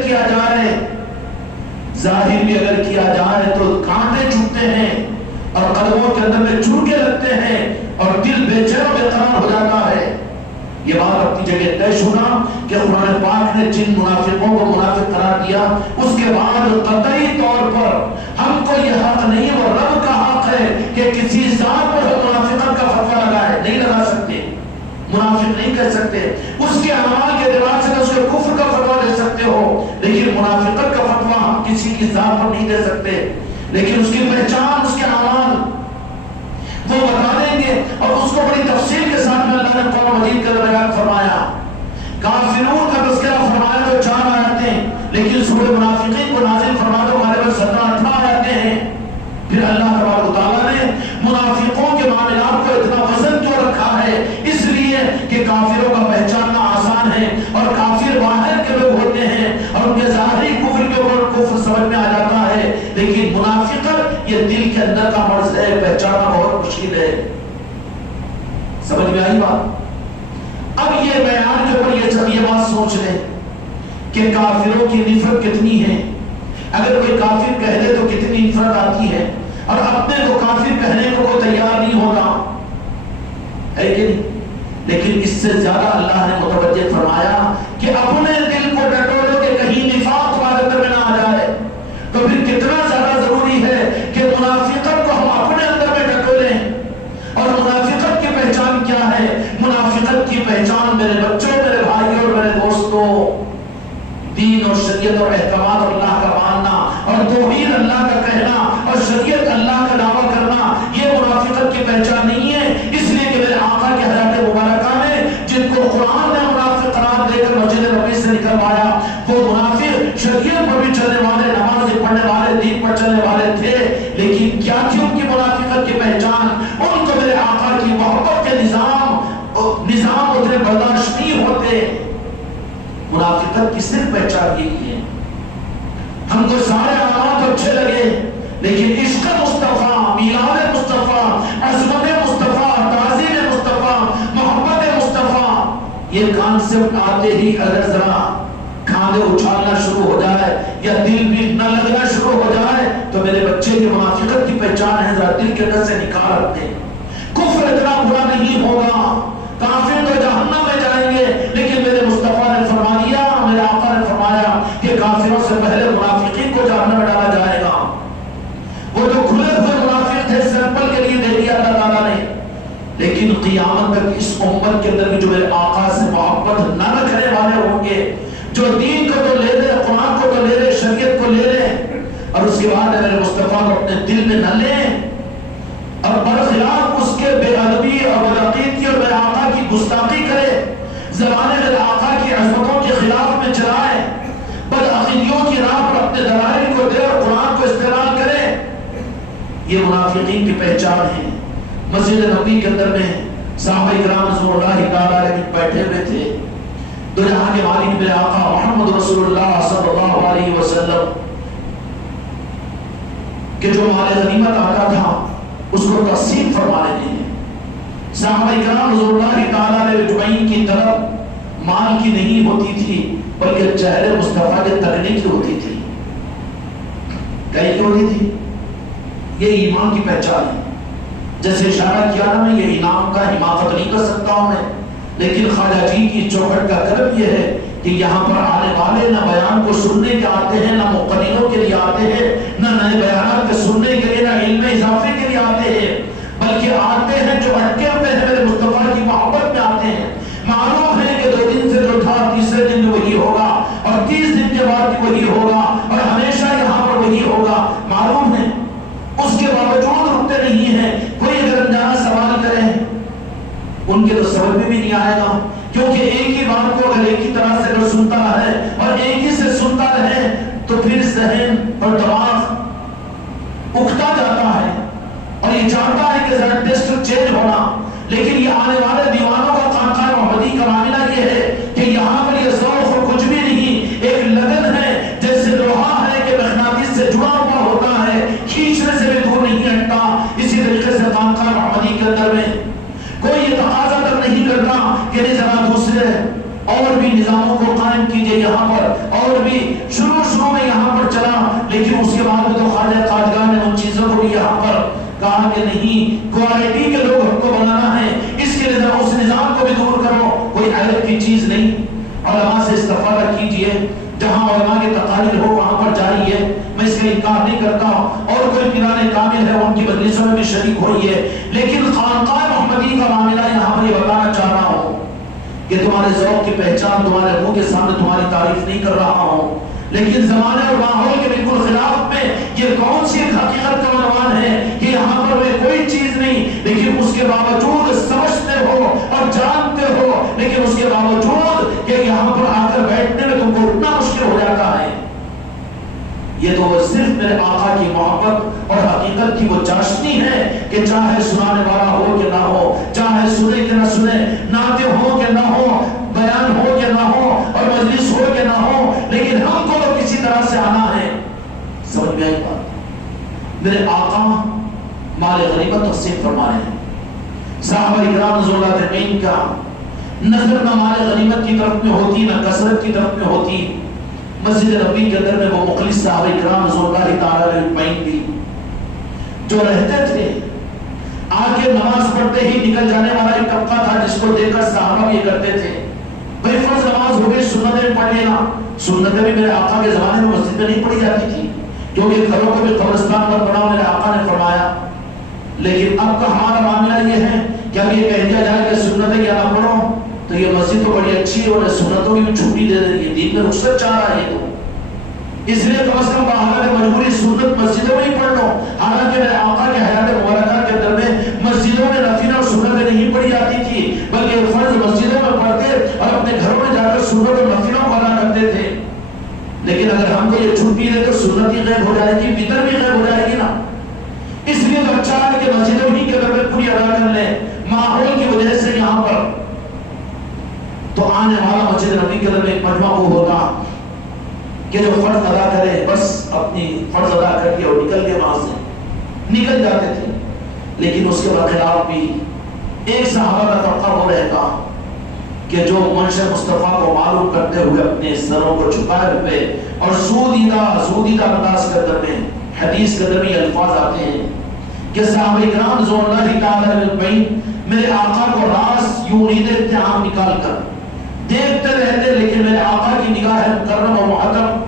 کیا جائے تو کانٹے چبھتے ہیں اور قدموں کے اندر میں چرکے لگتے ہیں، اور اور دل بے چین و بے قرار ہو جاتا ہے۔ یہ بات اپنی جگہ طے شدہ کہ قرآن پاک نے جن منافقوں کو منافق قرار دیا، اس کے بعد قطعی طور پر ہم کو یہ حق نہیں، وہ رب کا حق ہے کہ کسی ذات پر منافقت کا فتویٰ لگائے، نہیں لگا سکتے، منافق نہیں کہہ سکتے۔ اس کے اعمال کے اعتبار سے اس کے کفر کا فتویٰ دے سکتے ہو، لیکن منافقت کا فتویٰ ہم کسی کی ذات پر نہیں دے سکتے، لیکن اس کی پہچان، اس کے اعمال وہ بتا دیں گے، اور اس کو بڑی تفصیل کے ساتھ میں اللہ نے قرآن مجید کے اندر بیان فرمایا۔ کافرون کا تذکرہ فرمایا تو 4 آیتیں، لیکن سورہ منافقین کو نازل فرما تو غالباً 17-18 آیتیں ہیں۔ پھر اللہ تبارک و تعالیٰ نے منافقوں کے معاملات کو اتنا وزن کیوں رکھا ہے؟ اس لیے کہ کافروں کا پہچاننا آسان ہے، اور کافر باہر کے لوگ ہوتے ہیں اور ان کے ظاہری کفر کے اوپر کفر سمجھ میں آ جاتا ہے، لیکن منافقت یہ دل کے اندر کا مرض ہے، پہچاننا بہت مشکل ہے۔ سمجھ میں آئی بات؟ اب یہ بیان کے اوپر یہ بات سوچ لیں کہ کافروں کی نفرت کتنی ہے۔ اگر کوئی کافر کہہ دے تو کتنی نفرت آتی ہے، اور اپنے کو کافر کہنے کو کوئی تیار نہیں ہوگا، ہے کہ نہیں؟ لیکن اس سے زیادہ اللہ نے متوجہ فرمایا کہ اپنے دل کو ڈٹولو کہ کہیں نفاق تمہارے اندر میں نہ آ جائے، تو پھر کتنا زیادہ ضروری ہے کہ منافقت کو ہم اپنے اندر میں ڈٹولیں۔ اور منافقت کی پہچان کیا ہے؟ منافقت کی پہچان میرے بچوں، میرے بھائیوں اور میرے دوستوں، دین اور شریعت اور احکامات اور اللہ کا ماننا، اور توحید اللہ کا کہنا، اور شریعت اللہ کا دعویٰ کرنا، یہ منافقت کی پہچان نہیں ہے۔ اس لیے کہ میرے آقا کی حیات مبارکہ نے جن کو قرآن نے منافق قرار دے کر مسجد نبوی سے نکلوایا، وہ منافق شریعت پر بھی چلنے والے، نماز پڑھنے والے، دین پر چلنے والے تھے، لیکن کیا تھی ان کی منافقت کی پہچان؟ ان کو میرے آقا کی محبت کے نظام اتنے برداشت نہیں ہوتے۔ منافقت کی صرف پہچان یہی ہے، ہم کو سارے اعمال تو اچھے لگے، لیکن عشق مصطفیٰ، میلاد مصطفیٰ، عظمت مصطفیٰ، تعظیم مصطفیٰ، محبت مصطفیٰ، یہ کانسیپٹ آتے ہی اگر ذرا کھاندے اچھالنا شروع ہو جائے یا دل بھی نہ لگنا شروع ہو جائے تو میرے بچے کی منافقت کی پہچان ہے، ذرا دل کے اندر سے نکال رکھتے۔ کفر اتنا برا نہیں ہوگا، کافر تو جہنم میں جائیں گے، لیکن میرے مصطفیٰ نے فرما دیا، میرے آقا نے فرمایا کہ کافروں سے پہلے منافقین کو جہنم میں ڈالا جائے گا۔ وہ جو کھلے ہوئے منافق تھے سیمپل کے لیے دے دیا اللہ تعالیٰ نے، لیکن قیامت تک اس امت کے اندر بھی جو میرے آقا سے محبت نہ رکھنے والے ہوں گے، جو دین کو تو لے لے، قرآن کو تو لے لے، شریعت کو لے لے، اور اس کے بعد میرے مصطفیٰ کو اپنے دل میں نہ لیں، اور برخلاف اس کے بے ادبی اور بدعقیدگی اور میرے آقا کی گستاخی کرے، زبانیں میرے آقا کی عظمتوں کے خلاف میں چلائے، بدعقیدیوں کی راہ پر اپنے دلائل کو دے اور قرآن کو استعمال کرے، یہ منافقین کی پہچان ہے۔ مسجد نبوی کے اندر میں صحابہ کرام رضوان اللہ تعالیٰ علیہ بیٹھے ہوئے تھے، دو جہاں کے مالک میرے آقا محمد رسول اللہ صلی اللہ علیہ وسلم کہ جو مال غنیمت آتا تھا اس کو تقسیم فرما رہے ہیں۔ صحابہ کرام رضوان اللہ تعالیٰ علیہ اجمعین کی طرف مال کی نہیں ہوتی تھی، بلکہ چہرے مصطفیٰ کے تکنے کی ہوتی تھی۔ کہیں کی ہوتی تھی؟ یہ ایمان کی پہچان ہے۔ جیسے اشارہ کیا نا، میں یہ انعام کا حماقت نہیں کر سکتا ہوں میں، لیکن خواجہ جی کی چوکھٹ کا کرم یہ ہے کہ یہاں پر آنے والے نہ بیان کو سننے کے آتے ہیں، نہ مقتدیوں کے لیے آتے ہیں، نہ نئے بیانات کے سننے کے لیے، نہ علم اضافے کے لیے آتے ہیں، بلکہ آتے ہیں جو اٹکے ہوئے ہیں میرے مصطفیٰ کی محبت میں آتے ہیں۔ معلوم ہے کہ 2 دن سے جو تھا تیسرے دن وہی ہوگا، اور 30 دن کے بعد وہی ہوگا، اور ہمیشہ یہاں پر وہی ہوگا، معلوم ہے۔ اس کے باوجود رکتے نہیں ہیں۔ کوئی اگر انجانا سوال کرے ان کے تو سمجھ میں بھی نہیں آئے گا، کیونکہ ایک ہی بات کو اگر ایک ہی طرح سے اگر سنتا رہے اور ایک ہی سے سنتا رہے تو پھر ذہن اور دماغ اکتا جاتا ہے، اور یہ چاہتا ہے کہ ذرا ٹیسٹ چینج ہونا۔ لیکن یہ آنے والے دیوانوں کا خانقاہ محمدی کا معاملہ یہ ہے کہ یہاں پر یہ ذوق اور کچھ بھی نہیں، ایک لگن ہے، جیسے لوہا ہے کہ مغناطیس سے جڑا ہوا ہوتا ہے، کھینچنے سے بھی دور نہیں ہٹتا، اسی طریقے سے خانقاہ محمدی کے اندر میں کوئی یہ تقاضا تک نہیں کرتا کہ ذرا دوسرے اور بھی نظاموں کو قائم کیجئے یہاں پر، اور بھی شروع میں یہاں پر چلا، لیکن اس کے بعد میں تو خواجہ قادگان نے ان چیزوں کو بھی یہاں پر کہا کہ نہیں، کوالٹی کے لوگ ہم کو بنانا ہے، جہاں علماء کی تقاریر ہو وہاں پر جاری ہے، میں اس کا انکار نہیں کرتا، اور کوئی پیران کامل ہے ان کی مجلسوں میں بھی شریک ہوئی ہے، لیکن خانقاہ محمدی کا معاملہ یہاں پر یہ بتانا چاہ رہا ہوں کہ تمہارے ذوق کی پہچان تمہارے منہ کے سامنے تمہاری تعریف نہیں کر رہا ہوں، لیکن زمانے اور ماحول کے بالکل خلاف میں یہ کون سی حقیقت کا عنوان ہے کہ یہاں پر وہ کوئی چیز نہیں، لیکن اس کے باوجود سمجھتے ہو اور جانتے ہو، لیکن اس کے باوجود کہ یہاں پر آ کر بیٹھنے میں تم کو اتنا مشکل ہو جاتا ہے۔ یہ تو صرف میرے آقا کی محبت اور حقیقت کی وہ چاشنی ہے کہ چاہے سنانے والا ہو کہ نہ ہو، چاہے سنے کہ نہ سنے، نعتیں ہو کہ نہ ہو، بیان ہو کہ نہ ہو، اور مجلس ہو کہ نہ ہو، لیکن ہم کو تو کسی طرح سے آنا ہے۔ سمجھ میں آئی بات؟ میرے آقا مال غنیمت تقسیم فرما رہے ہیں، صحابہ اکرام رضی اللہ عنہم کا نظر نہ مال غنیمت کی طرف میں ہوتی نہ کثرت کی طرف میں ہوتی۔ مسجد نبوی کے اندر میں وہ مخلص صحابہ اکرام رضی اللہ تعالی اجمعین بھی جو رہتے تھے، آگے نماز پڑھتے ہی نکل جانے والا ایک طبقہ تھا جس کو دیکھ کر صحابہ بھی کرتے تھے، بھائی فرض نماز ہو گئی سنتیں پڑھ لینا۔ سنتیں بھی میرے آقا کے زمانے میں مسجد میں نہیں پڑھی جاتی تھی، کیونکہ گھروں کو بھی قبرستان پر بناؤ، میرے آقا نے فرمایا۔ لیکن اب کا ہمارا معاملہ یہ ہے کہ اب یہ کہہ دیا جائے کہ سنتیں کیا نہ پڑھو تو یہ مسجد تو بڑی اچھی ہے اور سنتوں کی بھی چھٹی دے دیں گے، دین میں رخصت چاہ رہا ہے تو اس لیے کم از کم بحالت مجبوری سنت مسجدوں میں ہی پڑھ لو۔ حالانکہ میرے آقا کے حیات مبارکہ کے اندر میں مسجدوں میں نفل اور سنتیں نہیں پڑھی جاتی تھی، بلکہ فرض مسجدوں میں پڑھتے اور اپنے گھروں میں جا کر سنت اور نفلوں کو ادا کرتے تھے۔ لیکن اگر ہم کو یہ چھٹی دے تو سنت ہی غائب ہو جائے گی، بدعت بھی غائب ہو جائے گی نا۔ اس لیے تو اچھا ہے کہ مسجدوں ہی کے اندر میں پوری ادا کر لیں، ماحول کی وجہ سے یہاں پر تو آنے والا مسجد نبوی کے اندر میں ایک مجمع وہ ہوتا کہ جو فرض ادا کرے بس اپنی فرض ادا کر کے اور نکل کے وہاں سے نکل جاتے تھے۔ لیکن اس کے برخلاف بھی ایک صحابہ کا طبقہ وہ رہتا کہ جو منشا مصطفیٰ کو معلوم کرتے ہوئے اپنے سروں کو چھپائے ہوئے اور سودیدہ انداز کے اندر میں حدیث کے اندر میں الفاظ آتے ہیں کہ صحابہ اکرام رضی اللہ تعالی عنہم میرے آقا کو راس یوں نہیں دیکھتے، آنکھ نکال کر دیکھتے رہتے، لیکن میرے آقا کی نگاہ مکرم و محترم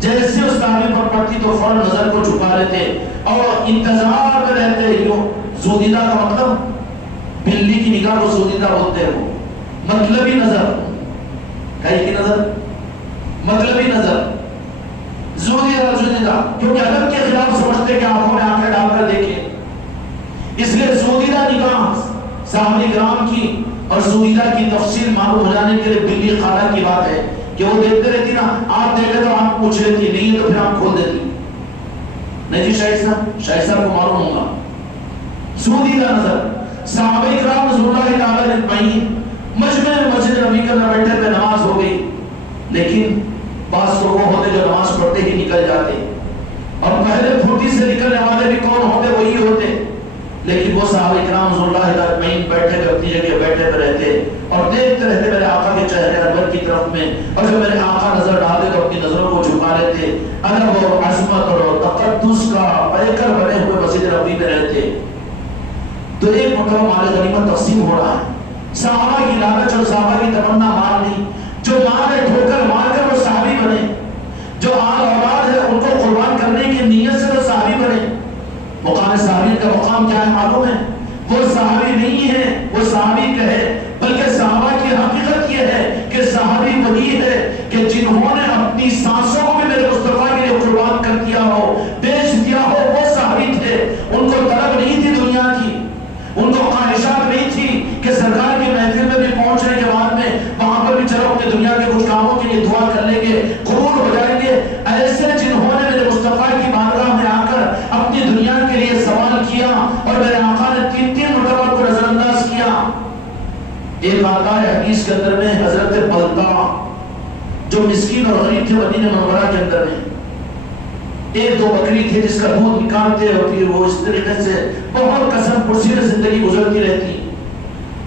جیسے اس صحابی پر پڑتی تو فوراً نظر کو چھپا لیتے اور انتظار میں رہتے۔ یوں زودیدہ کا مطلب بلی کی نگاہ کو زودیدہ بولتے ہیں، وہ مطلبی نظر، کئی کی نظر، مطلبی نظر، زودیدہ، کیونکہ ادب کے خلاف سمجھتے کہ آنکھوں میں آنکھیں ڈال کر دیکھیں، اس لیے زودیدہ نگاہ صحابہ کرام کی اور زودیدہ کی تفصیل معلوم ہو جانے کے لیے بلی خالہ کی بات ہے کہ وہ دیکھتے رہتی نا، آپ دیکھے تو آپ پوچھ لیتی، نہیں تو پھر آپ کھول دیتی، نہیں جی شاہد صاحب کو معلوم ہوگا۔ زودیدہ نظر صحابہ کرام رضی اللہ تعالی اجمعین مجمع مسجد نبوی کے اندر بیٹھے پہ نماز ہو گئی، لیکن بعض تو وہ ہوتے جو نماز پڑھتے ہی نکل جاتے، اور پہلے پھوٹی سے نکلنے والے بھی کون ہوتے؟ وہی ہوتے، لیکن وہ صحابہ کرام رضی اللہ تعالی اجمعین بیٹھے ہوئے اپنی جگہ بیٹھے ہوئے رہتے اور دیکھتے رہتے میرے آقا کے چہرے انور کی طرف میں، اور جب میرے آقا نظر ڈالتے تو اپنی نظروں کو چھپا لیتے، ادب اور عظمت اور تقدس کا پیکر بنے ہوئے مسجد نبوی میں رہتے۔ تو ایک مرتبہ مال غنیمت تقسیم ہو رہا ہے، صحابہ کی لالچ اور صحابہ کی تمنا مار نہیں، جو مارے ٹھوکر مار کر وہ صحابی بنے، جو آل اولاد ہے ان کو قربان کرنے کی نیت سے وہ صحابی بنے۔ مقام صحابی کا مقام کیا ہے معلوم ہے؟ وہ صحابی نہیں ہے وہ صحابی کہے، بلکہ صحابہ کی حقیقت یہ ہے کہ صحابی وہی ہے کہ جنہوں نے اپنی سانسوں کو بھی میرے مصطفیٰ کے لیے قربان کر دیا ہو، بیچ دیا ہو، وہ صحابی تھے۔ ان کو طلب نہیں تھی دنیا کی، ان کو خواہشات نہیں تھی کہ سرکار کی محفل میں بھی پہنچنے کے بعد میں وہاں پر بھی چلو اپنے دنیا کے کچھ کاموں کے لیے دعا کر لیں گے، قبول ہو جائیں گے۔ ایسے جنہوں نے میرے مصطفیٰ کی بارگاہ میں آ کر اپنی دنیا کے لیے سوال کیا اور میرے آقا نے تین مرتبہ کو نظر انداز کیا۔ ایک آقا ہے حدیث کے اندر میں حضرت بلتا جو مسکین اور غریب تھے مدینہ منورہ کے اندر میں، ایک دو بکری تھے جس کا دودھ نکالتے اور پھر وہ اس طریقے سے بہت قسم پرسی میں زندگی گزرتی رہتی،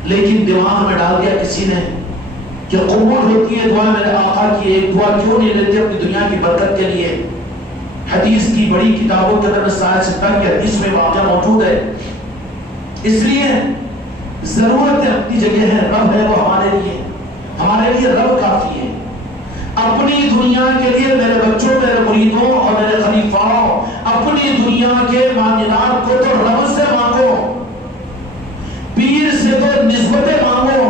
لیکن دماغ میں ڈال دیا کسی نے کہ قبول ہوتی ہے دعا میرے آقا کی، ایک دعا کیوں نہیں لیتے اپنی دنیا کی برکت کے لیے؟ حدیث کی بڑی کتابوں کے اندر سائے ستہ کی حدیث میں واقعہ موجود ہے۔ اس لیے ضرورت اپنی جگہ ہے، رب ہے وہ ہمارے لیے رب کافی ہے۔ اب اپنی دنیا کے لیے میرے بچوں، میرے مریدوں اور میرے خلیفاؤں، اپنی دنیا کے معاملات کو تو رب سے مانگو، پیر سے تو نسبتیں مانگو،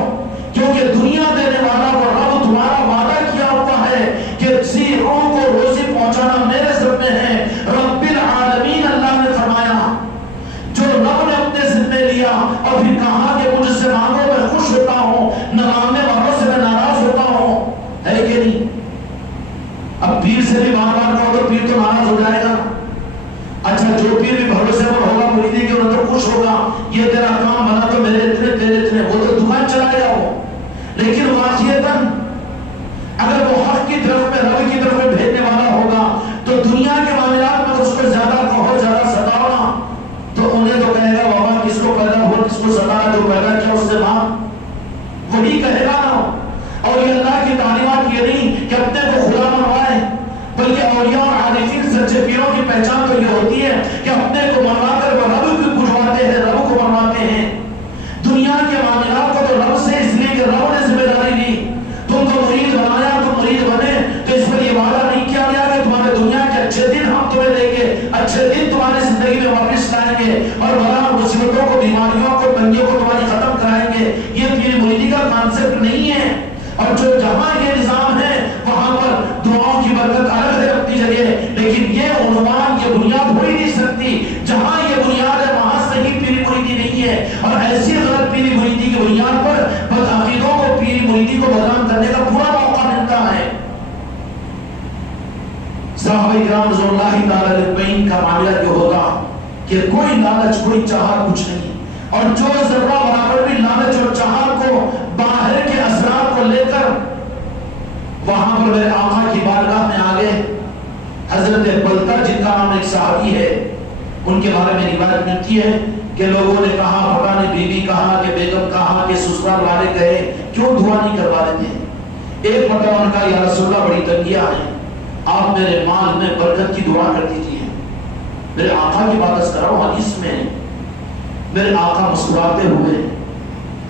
کیونکہ دنیا دینے والا وہ رب تمہارا وعدہ کیا ہوا ہے کہ کسی روح کو روزی پہنچانا میرے ذمہ ہے۔ رب العالمین اللہ نے فرمایا، جو رب نے اپنے ذمہ لیا اور پھر کہا کہ مجھ سے مانگو میں خوش ہوتا ہوں، نہ مانگنے والوں سے میں ناراض ہوتا ہوں، ہے کہ نہیں؟ اب پیر سے بھی بار بار کہو تو پیر تو ناراض ہو جائے گا۔ اچھا جو پیر بھی بھروسے پر ہوگا، مریدی کے اندر خوش ہوگا، یہ تیرا کام بنا تو میرے اتنے تیرے اتنے، وہ تو دکان چلائے گا وہ۔ لیکن واقعیتاً اگر وہ حق کی طرف میں، رب کی طرف میں بھیجنے والا ہوگا تو دنیا کے معاملات میں اس کو زیادہ کہو، زیادہ ستاؤ، تو انہیں تو کہے گا بابا کس کو پیدا ہوا، کس کو ستایا، جو پیدا کیا اس سے مانگ، وہی کہے گا نا۔ اور یہ اللہ کی تعلیمات یہ نہیں کہ اپنے کو خدا منوائے، بلکہ اولیاء اور عارفین سچے پیروں کی پہچان تو یہ ہوتی ہے کہ اپنے کو منوا کر وہ رب کو بجھواتے ہیں، رب کو منواتے ہیں۔ دنیا کے معاملات کو تو رب سے، اس لیے کہ رب نے ذمہ داری لی، تم کو مرید بنایا، تم مرید بنے تو اس پر یہ وعدہ نہیں کیا گیا کہ تمہارے دنیا کے اچھے دن ہم تمہیں دیں گے، اچھے دن تمہاری زندگی میں واپس لائیں گے اور بلا مصیبتوں کو، بیماریوں کو، تنگیوں کو تمہاری ختم کرائیں گے۔ یہ پیر مریدی کا کانسیپٹ نہیں ہے۔ اور جو جہاں یہ نظام ہے وہاں پر دعاؤں کی برکت الگ ہے اپنی جگہ، لیکن یہ عنوان، یہ بنیاد ہو ہی نہیں سکتی۔ جہاں یہ بنیاد ہے وہاں صحیح پیری مریدی نہیں ہے، اور ایسی غلط پیری مریدی کی بنیاد پر بدعقیدوں کو پیری مریدی کو بدنام کرنے کا پورا موقع ملتا ہے۔ صحابہ کرام رضی اللہ تعالی اجمعین کا معاملہ یہ ہوتا کہ کوئی لالچ، کوئی چاہت کچھ نہیں، اور جو ذرہ برابر بھی لالچ اور چاہت کو، باہر کے اثرات کو لے کر وہاں پر میرے آقا کی بارگاہ میں آگے، حضرت بلتا جن کا نام ایک صحابی ہے، ان کے بارے میں روایت ملتی ہے کہ لوگوں نے کہا، پتہ نہیں بیوی کہا کہ بیگم کہا کہ سسرال والے کہے کیوں دعا نہیں کروا دیتے؟ ایک مرتبہ ان کا یا رسول اللہ بڑی تنگیاں ہیں، آپ میرے مال میں برکت کی دعا کر دیجیے۔ میرے آقا کی بات کر رہا ہوں، حدیث میں میرے آقا مسکراتے ہوئے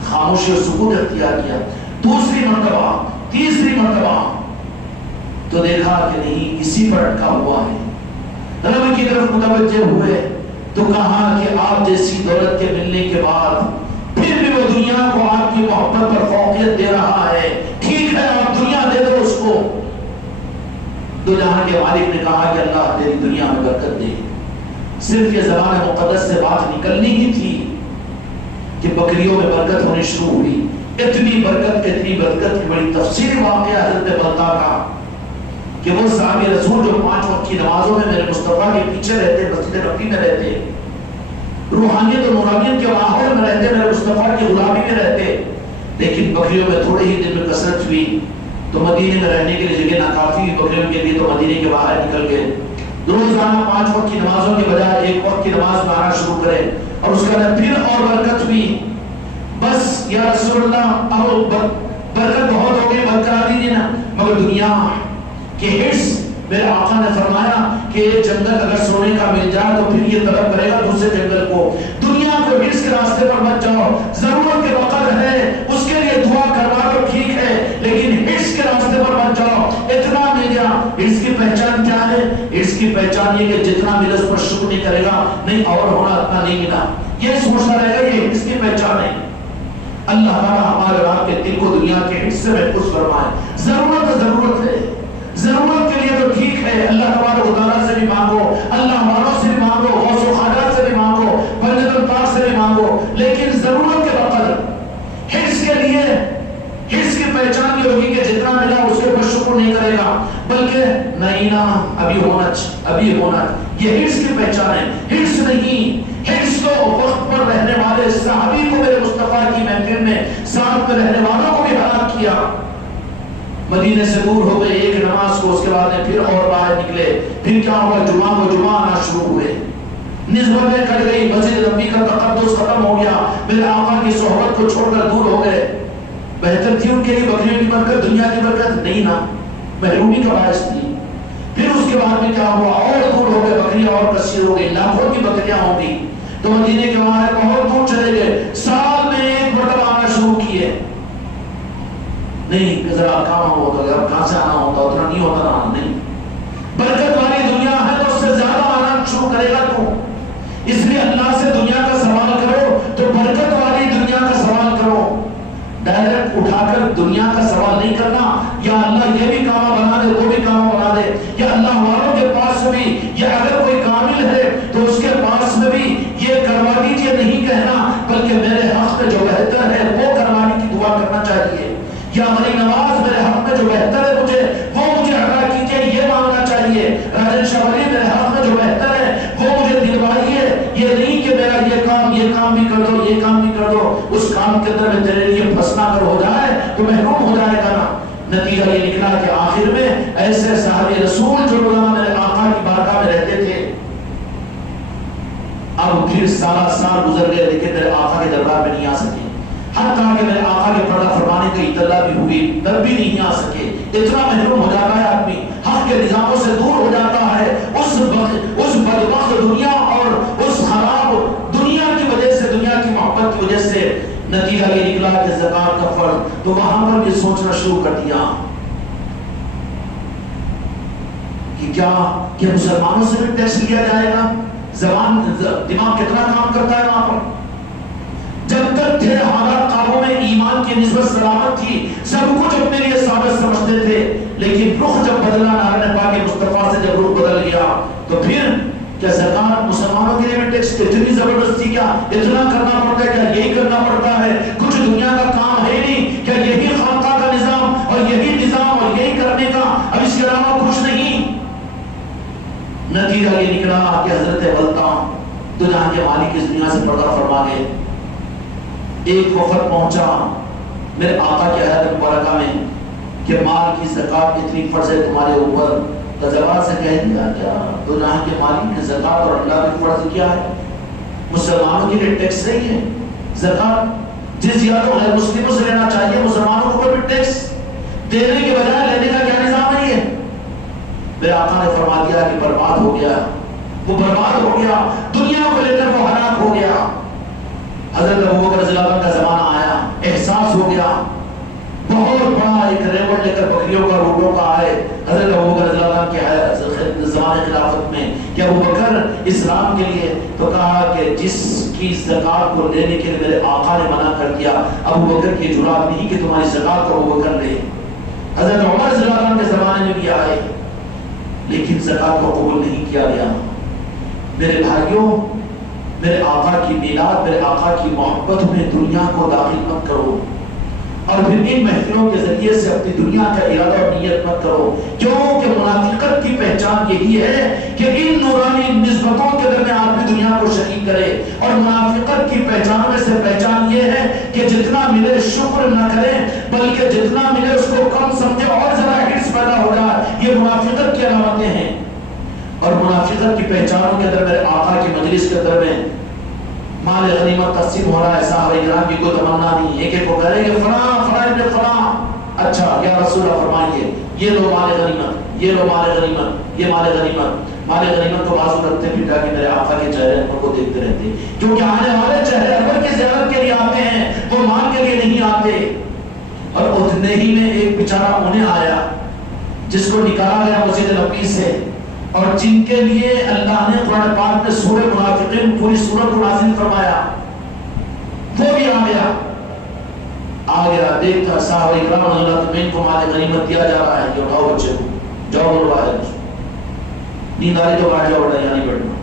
خاموشی اور سکوت اختیار کیا۔ دوسری مرتبہ، تیسری مرتبہ تو دیکھا کہ نہیں، اسی پر اٹکا ہوا ہے۔ رب کی طرف متوجہ ہوئے تو کہا کہ آپ جیسی دولت کے ملنے کے بعد پھر بھی وہ دنیا کو آپ کی محبت پر فوقیت دے رہا ہے، ٹھیک ہے آپ دنیا دے دو اس کو۔ دو جہاں کے مالک نے کہا کہ اللہ تیری دنیا میں برکت دے۔ صرف یہ زبان مقدس سے بات نکلنی ہی تھی کہ بکریوں میں برکت ہونی شروع ہوئی۔ اتنی برکت کی بڑی تفصیلی واقعہ حضرت بلتا کا کہ وہ صحابی رسول جو 5 وقت کی نمازوں میں میرے مصطفیٰ کے پیچھے رہتے، مسجد نبوی میں رہتے، روحانیت اور نورانیت کے ماحول میں رہتے، میرے مصطفیٰ کی غلامی میں رہتے، لیکن بکریوں میں تھوڑے ہی دن میں کثرت ہوئی تو مدینے میں رہنے کے لیے جگہ ناکافی ہوئی بکریوں کے لیے، تو مدینے کے باہر نکل گئے۔ روزانہ 5 وقت کی نمازوں کے بجائے 1 وقت کی نماز میں آنا شروع کرے، اور اس کے بعد پھر اور برکت ہوئی۔ بس یا رسول اللہ اب برکت بہت ہو گئی، بند کرا دیجیے نا، مگر دنیا کے حرص، میرے آقا نے فرمایا کہ یہ جنگل اگر سونے کا مل جائے تو پھر یہ طلب کرے گا دوسرے جنگل کو۔ دنیا کو حرص کے راستے پر مت جاؤ، ضرورت کے وقت ہے اس کے لیے دعا کروا تو ٹھیک ہے، لیکن حرص کے راستے پر مت جاؤ۔ اتنا مل گیا، حرص کی پہچان کیا ہے؟ حرص کی پہچان یہ کہ جتنا ملا اس پر شکر نہیں کرے گا، نہیں اور ہونا اتنا نہیں ملا، یہ سوچتا رہے گا، یہ حرص کی پہچان ہے۔ اللہ تعالیٰ ہمارے آپ کے دل کو دنیا کے حرص سے محفوظ فرمائے۔ ضرورت ہے، ضرورت کے لیے تو ٹھیک ہے، اللہ تبارک و تعالیٰ سے بھی مانگو، اللہ والوں سے بھی مانگو، غوث و خواجات سے بھی مانگو، بندت الطاق سے بھی مانگو، لیکن ضرورت کے وقت حرص کے لیے، حرص کی پہچان یہ ہوگی کہ جتنا ملا اس کے اوپر شکر نہیں کرے گا، بلکہ نہیں نا ابھی ہونا، یہ حرص کی پہچان ہے۔ حرص نہیں، حرص تو وقت پر رہنے والے صحابی کو میرے مصطفیٰ کی محفل میں ساتھ میں رہنے والوں کو بھی ہلاک کیا۔ مدینے سے دور ہو گئے ایک نماز کو، اس کے بعد پھر اور باہر نکلے، پھر کیا ہوا، جمعہ آنا شروع ہوئے، نسبتیں کٹ گئی، مسجد نبی کا تقدس ختم ہو گیا، میرے آقا کی صحبت کو چھوڑ کر دور ہو گئے۔ بہتر تھی ان کے لیے بکریوں کی برکت، دنیا کی برکت نہیں نا، محرومی کا باعث تھی۔ پھر اس کے بعد میں کیا ہوا، اور دور ہو گئے، بکریاں اور کثیر ہو گئی، لاکھوں کی بکریاں ہوں گی، تو مدینے کے باہر بہت دور چلے گئے، سال میں 1 مرتبہ آنا شروع کیے۔ نہیں ذرا کام ہوتا ہے، اب کہاں سے آنا ہوتا، اتنا نہیں ہوتا رہا نہیں. برکت والی دنیا ہے تو اس سے زیادہ آنا شروع کرے گا تو. اس لیے اللہ سے دنیا کا سوال کرو تو برکت والی دنیا کا سوال کرو. ڈائریکٹ اٹھا کر دنیا کا سوال نہیں کرنا، یا اللہ یہ بھی کام بنا دے وہ بھی کام بنا دے، یا اللہ والوں کے پاس بھی، یا اگر کوئی کامل ہے تو اس کے پاس میں بھی یہ کروا دیجیے نہیں کہنا، بلکہ میرے حق میں جو بہتر ہے وہ کروانے کی دعا کرنا چاہیے. یا ولی نواز میرے حق میں جو بہتر ہے وہ مجھے عطا کیجیے یہ مانگنا چاہیے. راجن شاہ ولی میرے حق میں جو بہتر ہے وہ مجھے دلوائیے. یہ نہیں کہ میرا یہ کام بھی کر دو، یہ کام بھی کر دو، اس کام کے اندر میں تیرے لیے پھنسنا اگر ہو جائے تو محروم ہو جائے گا نا. نتیجہ یہ نکلا کہ آخر میں ایسے صحابی رسول جو روزانہ میرے آقا کی بارگاہ میں رہتے تھے، اب پھر سال گزر گئے لیکن میرے آقا کے دربار میں نہیں آ سکے. حتیٰ کہ میرے آقا کے پردہ فرمانے کی اطلاع بھی ہوئی تب بھی نہیں آ سکے. اتنا محروم ہو جاتا ہے آدمی، حق کے نظاموں سے دور ہو جاتا ہے. اس بدبخت دنیا اور اس خراب دنیا کی وجہ سے، دنیا کی محبت کی وجہ سے نتیجہ یہ نکلا کہ زکات کا فرض. تو وہاں پر بھی سوچنا شروع کر دیا کہ کیا کہ مسلمانوں سے بھی ٹیکس لیا جائے گا. زبان دماغ کتنا کام کرتا ہے وہاں پر. جب تک تھے حالات قابو میں، ایمان کی نسبت سلامت تھی، سب کچھ اپنے لیے ثابت سمجھتے تھے. لیکن رخ جب بدلا، نارائن پاک مصطفیٰ سے جب رخ بدل گیا تو پھر کیا زکات مسلمانوں کے لیے بھی ٹیکس اتنی زبردستی، کیا اتنا کرنا پڑتا ہے، کیا یہی کرنا پڑتا ہے؟ کچھ دنیا کا کام ہے نہیں کیا یہی خانقاہ کا نظام اور یہی نظام اور یہی کرنے کا، اب اس کے علاوہ کچھ نہیں. نتیجہ یہ نکلا کہ حضرت غلطان تو جہاں کے مالک اس دنیا سے پردہ فرما گئے. ایک وفد پہنچا میرے آقا کی حیات مبارکہ میں کہ مال کی زکات اتنی فرض ہے تمہارے اوپر. تو زبان سے کہہ دیا کیا تو جہاں کے مالک کی زکات اور اللہ کی فرض کیا ہے؟ مسلمانوں کے لیے ٹیکس نہیں ہے زکات. جزیہ تو غیر مسلموں سے لینا چاہیے، مسلمانوں کو بھی ٹیکس دینے کے بجائے لینے کا کیا نظام ہے یہ؟ میرے آقا نے فرما دیا کہ برباد ہو گیا، وہ برباد ہو گیا، دنیا کو لے کر وہ ہلاک ہو گیا. حضرت ابوبکر رضی اللہ عنہ کا زمانہ آیا، احساس ہو گیا، بہت بڑا ایک ریوڑ لے کر بکریوں کا روٹوں کا آئے حضرت ابوبکر رضی اللہ عنہ کے زمانے خلافت میں کہ ابوبکر اسلام کے لیے. تو کہا کہ جس کی زکات کو لینے کے لیے میرے آقا نے منع کر دیا، ابوبکر کی جرات نہیں کہ تمہاری زکات کو ابوبکر لے. حضرت عمر رضی اللہ عنہ کے زمانے میں بھی آئے لیکن زکات کو قبول نہیں کیا گیا. میرے بھائیوں، میرے آقا کی میلاد، میرے آقا کی محبت میں دنیا کو داخل مت کرو، اور پھر ان محفلوں کے ذریعے سے اپنی دنیا کا ارادہ اور نیت مت کرو. کیونکہ منافقت کی پہچان یہی ہے کہ ان نورانی نسبتوں کے درمیان آدمی دنیا کو شریک کرے. اور منافقت کی پہچانوں میں سے پہچان یہ ہے کہ جتنا ملے شکر نہ کرے، بلکہ جتنا ملے اس کو کم سمجھے اور ذرا حرص پیدا ہو جائے. یہ منافقت کی علامتیں ہیں. اور منافقت کی پہچانوں کے اندر میرے آقا کی مجلس کے اندر میں مال غنیمت تقسیم ہو رہا ہے، صحابہ کرام کی کوئی تمنا نہیں، ایک ایک کو کہہ رہے کہ فلاں ابن فلاں، اچھا یا رسول اللہ فرمائیے یہ لو مال غنیمت، یہ لو مال غنیمت، یہ مال غنیمت. مال غنیمت کو بازو رکھتے پھر جا کے میرے آقا کے چہرے انور کو دیکھتے رہتے، کیونکہ آنے والے چہرے انور کی زیارت کے لیے آتے ہیں، وہ مال کے لیے نہیں آتے. اور اتنے ہی میں ایک بیچارہ انہیں آیا جس کو نکالا گیا مسجد نبوی سے، اور جن کے لیے اللہ نے قرآن پاک میں سورہ منافقین پوری سورت کو نازل فرمایا، وہ بھی آ گیا دیکھتا صحابہ کرام اللہ تمہیں کو مال غنیمت دیا جا رہا ہے کہ اٹھاؤ بچے کو جاؤ بولو باہر، نیند آ رہی تو باہر جاؤ، بیٹا یہاں نہیں بیٹھنا.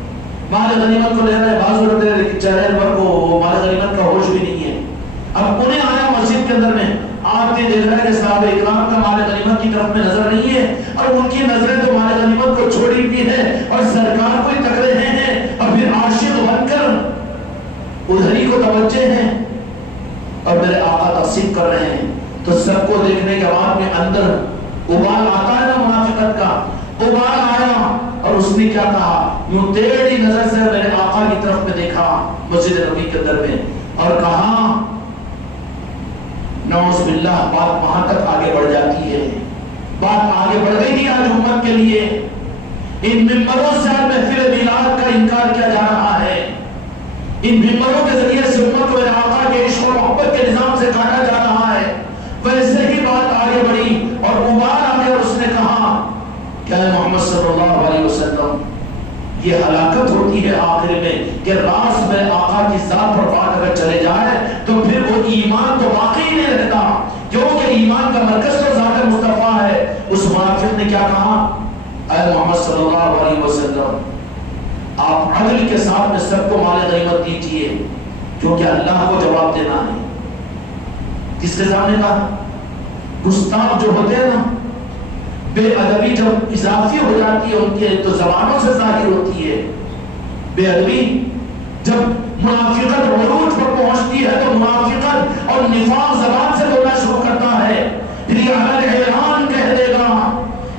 مال غنیمت کو لے رہے بازو رکھ رہے لیکن چہرے پر کو مال غنیمت کا ہوش بھی نہیں ہے. اب انہیں آیا مسجد کے اندر میں، آپ نے دیکھ رہا ہے کہ صحابہ اکرام کا مال غنیمت کی طرف میں نظر نہیں ہے، اور ان کی نظریں تو مال غنیمت کو چھوڑی بھی ہے اور سرکار کو ہی تک رہے ہیں، اور پھر عاشق بن کر ادھر ہی کو توجہ ہیں اور میرے آقا تقسیم کر رہے ہیں. تو سب کو دیکھنے کے بعد میں اندر ابال آتا ہے نا، منافقت کا ابال آیا، اور اس نے کیا کہا، یوں ٹیڑھی نظر سے میرے آقا کی طرف میں دیکھا مسجد نبوی کے اندر میں، اور کہا نعوذ باللہ، بات وہاں تک آگے بڑھ جاتی ہے. بات آگے بڑھ گئی تھی آج امت کے لیے. ان ممبروں سے آج محفل میلاد کا انکار کیا جا رہا ہے، ان ممبروں کے ذریعے سے امت کو میرے آقا کے عشق و محبت کے نظام سے کاٹا جا رہا ہے. ویسے ہی بات آئی محمد صلی اللہ علیہ وسلم یہ ہلاکت ہوتی ہے آخر میں کہ راز میں آقا کی ذات پر بات اگر چلے جائے تو پھر وہ ایمان تو واقعی نہیں رہتا، کیونکہ ایمان کا مرکز تو ذات مصطفیٰ ہے۔ اس منافق نے کیا کہا؟ اے محمد صلی اللہ علیہ وسلم آپ عدل کے ساتھ میں سب کو مال غنیمت دیجیے، کیونکہ اللہ کو جواب دینا ہے۔ کس کے سامنے کہا؟ گستاخ جو ہوتے ہیں نا، بے ادبی جب اضافی ہو جاتی ہے ان کے تو زبانوں سے ظاہر ہوتی ہے۔ بے ادبی جب منافقت عروج پر پہنچتی ہے تو منافقت اور نفاق زبان سے بولنا شروع کرتا ہے، پھر یہ اعلان کہہ دے گا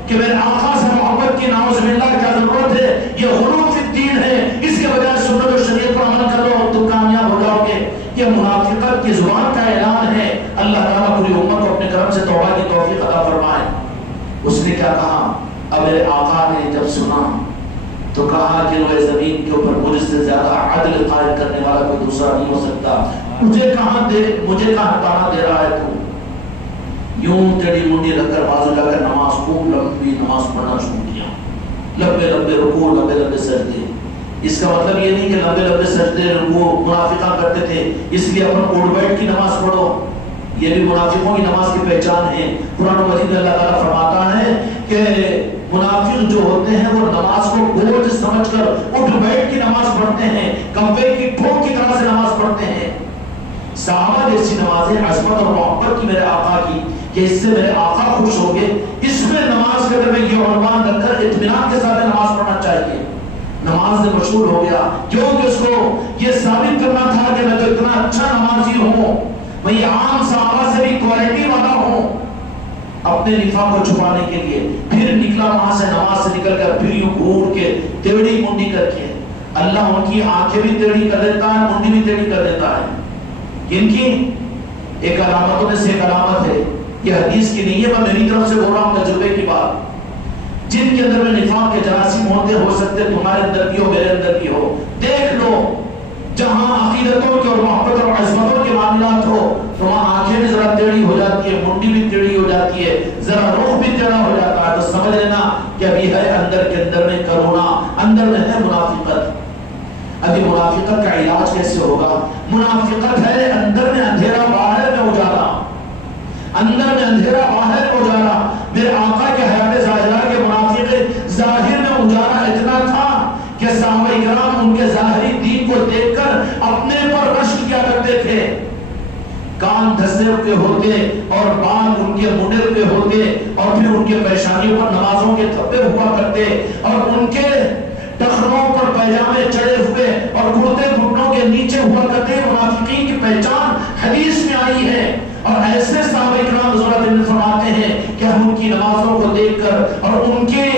کہ میرے آقا سے محبت کی نعوذ باللہ کیا ضرورت ہے، یہ غلو فی الدین ہے، اس کے بجائے سنت و شریعت پر عمل کرو تو کامیاب ہو جاؤ گے۔ یہ منافقت کی زبان کا اعلان ہے۔ اللہ تعالیٰ پوری امت کو اپنے کرم سے توبہ کی توفیق عطا فرمائے۔ اس نے کیا کہا؟ اب میرے آقا نے جب سنا تو کہا کہ روئے زمین کے اوپر مجھ سے زیادہ عدل قائم کرنے والا کوئی دوسرا نہیں ہو سکتا، مجھے کہاں تانا دے رہا ہے تو؟ یوں ٹیڑھی منڈی رکھ کر بازو لگا کر نماز خوب لمبی نماز پڑھنا شروع کیا، لمبے لمبے رکوع، لمبے لمبے سجدے۔ اس کا مطلب یہ نہیں کہ لمبے لمبے سجدے رکوع منافقہ کرتے تھے اس لیے اپن اٹھ بیٹھ کی نماز پڑھو، یہ بھی منافقوں کی نماز کی پہچان ہے۔ قرآن مجید میں اللہ تعالیٰ فرماتا ہے کہ منافق جو ہوتے ہیں وہ نماز کو بوجھ سمجھ کر اٹھ بیٹھ کی نماز پڑھتے ہیں، کبے کی ٹھوک کی طرح سے نماز پڑھتے ہیں۔ صحابہ جیسی نمازیں عظمت اور محبت کی میرے آقا کی کہ اس سے میرے آقا خوش ہو گئے، اس میں نماز کے میں یہ عنوان رکھ کر اطمینان کے ساتھ نماز پڑھنا چاہیے۔ نماز سے مشہور ہو گیا کیونکہ اس کو یہ ثابت کرنا تھا کہ میں تو اتنا اچھا نمازی ہوں، میں یہ عام صحابہ سے بھی کوالٹی والا ہوں، اپنے نفاق کو چھپانے کے لیے۔ پھر نکلا وہاں سے نماز سے نکل کر پھر یوں گھور کے ٹیڑھی منڈی کر کے اللہ ان کی آنکھیں بھی ٹیڑھی کر دیتا ہے، منڈی بھی ٹیڑھی کر دیتا ہے۔ ان کی ایک علامتوں میں سے ایک علامت ہے، یہ حدیث کی نہیں ہے، میں میری طرف سے بول رہا ہوں تجربے کی بات۔ جن کے اندر میں نفاق کے جراثیم ہوتے ہو سکتے تمہارے اندر بھی ہو میرے اندر بھی ہو، دیکھ لو جہاں عقیدتوں کے اور محبت اور عظمتوں کے معاملات ہو تو وہاں آنکھیں بھی ذرا ٹیڑھی ہو جاتی ہے، منڈی بھی ٹیڑھی ہو جاتی ہے، ذرا رخ بھی ٹیڑھا ہو جاتا ہے، تو سمجھ لینا کہ ابھی ہے اندر کے اندر میں کرونا، اندر میں ہے منافقت۔ ابھی منافقت کا علاج کیسے ہوگا؟ منافقت ہے اندر میں اندھیرا باہر میں اجالا، اندر میں اندھیرا باہر میں اجالا۔ میرے آقا کے حیات ظاہرہ کے منافق ظاہر میں اجالا اتنا تھا کہ صحابہ کرام ان کے ظاہری دین کو دیکھ کر اپنے پر رشک کیا کرتے تھے، کان دھسے ہوئے ہوتے اور بال ان کے منڈے ہوئے ہوتے اور پھر ان کے پیشانیوں پر نمازوں کے تھپے ہوا کرتے اور ان کے ٹخنوں پر پیجامے چڑھے ہوئے اور کرتے گھٹنوں کے نیچے ہوا کرتے۔ منافقین کی پہچان حدیث میں آئی ہے اور ایسے صحابہ کرام رضی اللہ عنہم فرماتے ہیں کہ ہم ان کی نمازوں کو دیکھ کر اور ان کے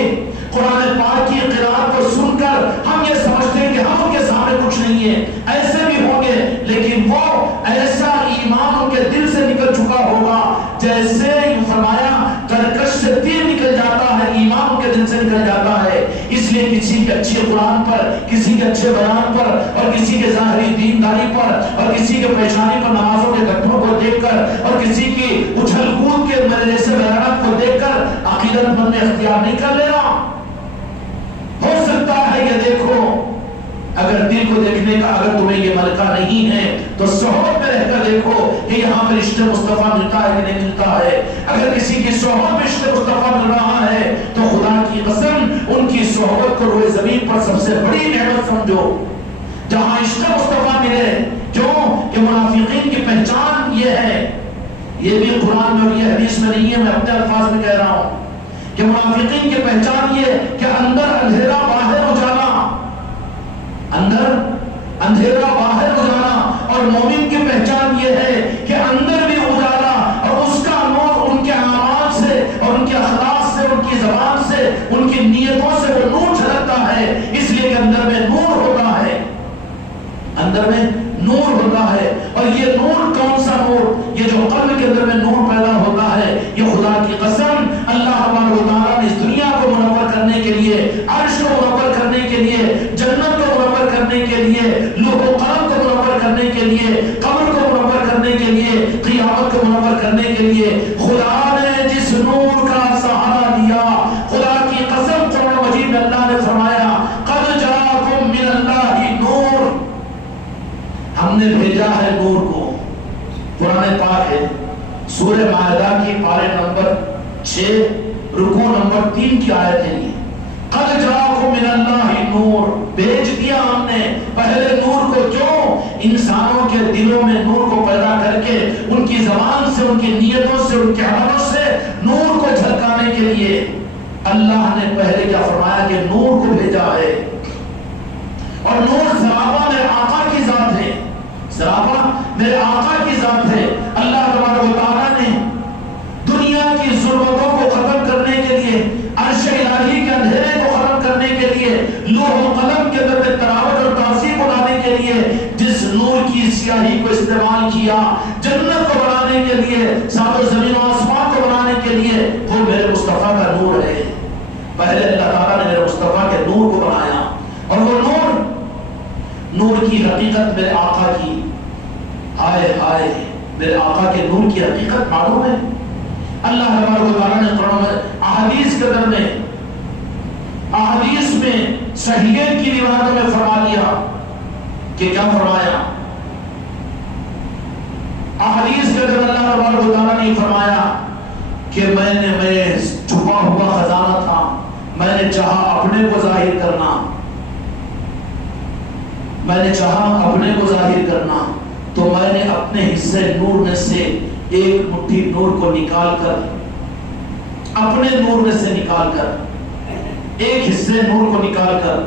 قرآن پاک کی قرات کو سن کر ہم یہ سمجھتے ہیں کہ ہم ان کے سامنے کچھ نہیں ہے، ایسے بھی ہوں گے لیکن وہ ایسا ایمان ان کے دل سے نکل چکا ہوگا جیسے فرمایا ترکش سے تیر نکل جاتا ہے، ایمان ان کے دل سے نکل جاتا ہے۔ اس لیے کسی کے اچھے قرآن پر، کسی کے اچھے بیان پر اور کسی کے ظاہری دینداری پر اور کسی کے پیشانی پر نمازوں کے گٹھوں کو دیکھ کر اور کسی کی اچھل کود کے جیسے بیانات کو دیکھ کر عقیدت مند میں اختیار نہیں کر لینا۔ ہو سکتا ہے یہ دیکھو اگر دل کو دیکھنے کا اگر تمہیں یہ ملکہ نہیں ہے تو صحبت میں رہ کر دیکھو کہ یہاں پر عشق مصطفیٰ ملتا ہے کہ نہیں ملتا ہے۔ اگر کسی کی صحبت میں عشق مصطفیٰ مل رہا ہے تو خدا کی قسم ان کی صحبت کو روئے زمین پر سب سے بڑی نعمت سمجھو جہاں عشق مصطفیٰ ملے۔ کیوں کہ منافقین کی پہچان یہ ہے، یہ بھی قرآن میں اور یہ حدیث میں نہیں ہے، میں اپنے الفاظ میں کہہ رہا ہوں کہ منافقین کی پہچان یہ کہ اندر اندھیرا باہر اجالا، اندر اندھیرا باہر اجالا، اور مومن کی پہچان یہ ہے کہ اندر بھی اجالا اور اس کا نور ان کے اعمال سے اور ان کے اخلاق سے، ان کی زبان سے، ان کی نیتوں سے وہ نور جھلکتا ہے، اس لیے کہ اندر میں نور ہوتا ہے، اندر میں نور ہوتا ہے۔ اور یہ نور کون سا نور؟ یہ جو قلب کے اندر میں نور پیدا ہوتا ہے، یہ خدا کی قسم اللہ تبارک و تعالیٰ نے اس دنیا کو منور کرنے کے لیے، عرش کو منور کرنے کے لیے، جنت کو منور کرنے کے لیے، لوح و قلم کو منور کرنے کے لیے، قبر کو منور کرنے کے لیے، قیامت کو منور کرنے کے لیے خدا نے جس نور کا سہارا دیا، خدا کی قسم قرآن بھیجا ہے نور کو. قرآن پاک ہے سورہ مائدہ کی پارے نمبر 6 رکوع نمبر 3 کی آیت ہے یہ. قد جاءکم من اللہ نور، بھیج دیا ہم نے پہلے نور کو. کیوں؟ انسانوں کے دلوں میں نور کو پیدا کر کے ان کی زبان سے، ان کی نیتوں سے، ان کے عملوں سے نور کو جھلکانے کے لیے اللہ نے پہلے کیا فرمایا کہ نور کو بھیجا ہے. اور نور سراپا میرے آقا کی ذات ہے، سراپا میرے آقا کی ذات ہے. اللہ تبارک و تعالیٰ نے دنیا کی ظلمتوں کو ختم کرنے کے لیے، عرش الہی کے اندھیرے کو ختم کرنے کے لیے، لوح و قلم کے اندر میں تراوت اور تہذیب بنانے کے لیے جس نور کی سیاہی کو استعمال کیا، جنت کو بنانے کے لیے، سات و زمین و آسمان کو بنانے کے لیے، وہ میرے مصطفیٰ کا نور ہے. پہلے اللہ تعالیٰ نے میرے مصطفیٰ کے نور کو بنایا. اور وہ نور کی حقیقت میرے آقا کی، ہائے ہائے میرے آقا کے نور کی حقیقت معلوم ہے. اللہ تبارک و تعالیٰ نے قرآن میں احادیث کے اندر میں، احادیث میں صحیحین کی روایتوں میں فرما دیا کہ کیا فرمایا. احادیث کے اندر اللہ تبارک و تعالیٰ نے فرمایا کہ میں چھپا ہوا خزانہ تھا، میں نے چاہا اپنے کو ظاہر کرنا، میں نے چاہا اپنے کو ظاہر کرنا تو میں نے اپنے حصے نور میں سے ایک مٹھی نور کو نکال کر، اپنے نور میں سے نکال کر، ایک حصے نور کو نکال کر،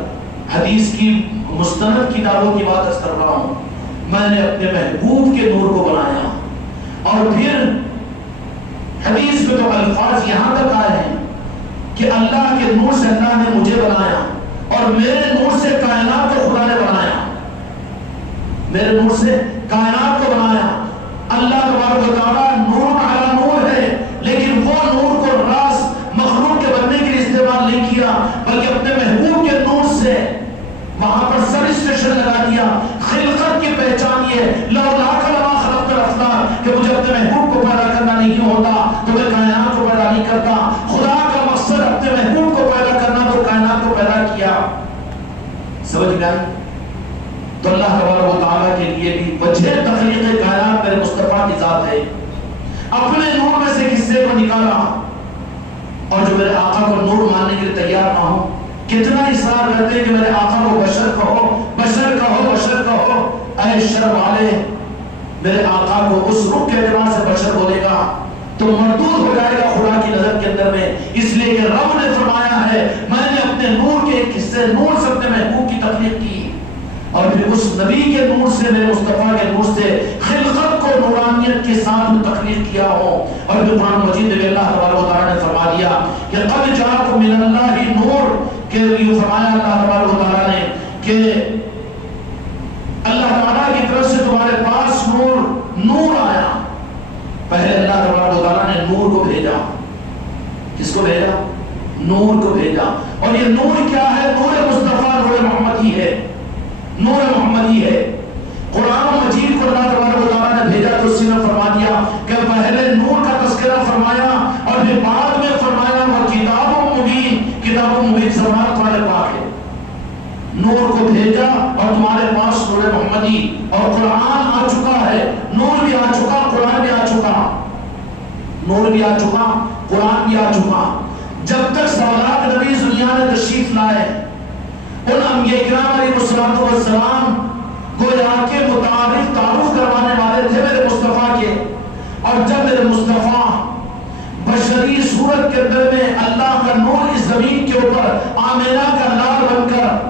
حدیث کی مستند کتابوں کی بات کر رہا ہوں، میں نے اپنے محبوب کے نور کو بنایا. اور پھر حدیث میں تو الفاظ یہاں تک آئے ہیں کہ اللہ کے نور سے اللہ نے مجھے بنایا اور میرے نور سے کائنات کو خدا نے بنایا، میرے نور سے کائنات کو بنایا. اللہ تبارک و تعالیٰ نور علی نور ہے، لیکن وہ نور کو راز مخلوق کے بننے کے لیے استعمال نہیں کیا، بلکہ اپنے محبوب کے نور سے وہاں پر سب اسٹیشن لگا دیا. خلقت کی پہچان یہ لولاک لما خلقت الافلاک کہ مجھے اپنے محبوب کو پیدا کرنا نہیں ہوتا تو میں کائنات کو پیدا نہیں کرتا. خدا کا مقصد اپنے محبوب کو پیدا کرنا تو کائنات کو پیدا کیا. سمجھ گئے؟ تو اللہ تبارک و تعالیٰ کے لیے بھی وجہ تخلیق کائنات میرے مصطفیٰ کی ذات ہے. اپنے نور میں سے حصے کو نکالا. اور جو میرے آقا کو نور ماننے کے لیے تیار نہ ہو، کتنا اصرار کرتے ہیں کہ میرے آقا کو بشر کہو، بشر کہو، بشر کہو. اے شرم والے، میرے آقا کو اس رخ کے اعتبار سے بشر بولے گا تو مردود ہو جائے گا خدا کی نظر کے اندر میں. اس لیے کہ رب نے فرمایا ہے میں نے اپنے نور کے ایک حصے نور سے اپنے محبوب کی تخلیق کی، اور پھر اس نبی کے نور سے، میرے مصطفیٰ کے نور سے خلقت کو نورانیت کے ساتھ تخلیق کیا ہو. اور پھر قرآن مجید میں اللہ تبارک و تعالیٰ نے فرما دیا کہ قد جاءکم من اللہ نور، کہ یہ فرمایا اللہ تبارک و تعالیٰ نے کہ اللہ تعالیٰ کی طرف سے تمہارے پاس نور آیا. پہلے اللہ تبارک و تعالیٰ نے نور کو بھیجا. کس کو بھیجا؟ نور کو بھیجا. اور یہ نور کیا ہے؟ نور مصطفیٰ، نور محمدی ہے، نور محمدی ہے. قرآن مجید کو اللہ تبارک و تعالیٰ نے بھیجا تو اسی نے فرما دیا کہ پہلے نور کا تذکرہ فرمایا اور پھر بعد میں فرمایا وہ کتاب مبین، کتاب مبین سماعت تمہارے پاس ہے. نور کو بھیجا اور تمہارے پاس نور محمدی، اور قرآن آ چکا ہے. نور بھی آ چکا، قرآن بھی آ چکا، نور بھی آ چکا، قرآن بھی آ چکا. جب تک سوالات نبی دنیا میں تشریف لائے، ان انبیاء کرام علیہ السلام گویا کے متعارف تعارف کروانے والے تھے میرے مصطفیٰ کے. اور جب میرے مصطفیٰ بشری صورت کے اندر میں اللہ کا نور اس زمین کے اوپر آمینہ کا لال بن کر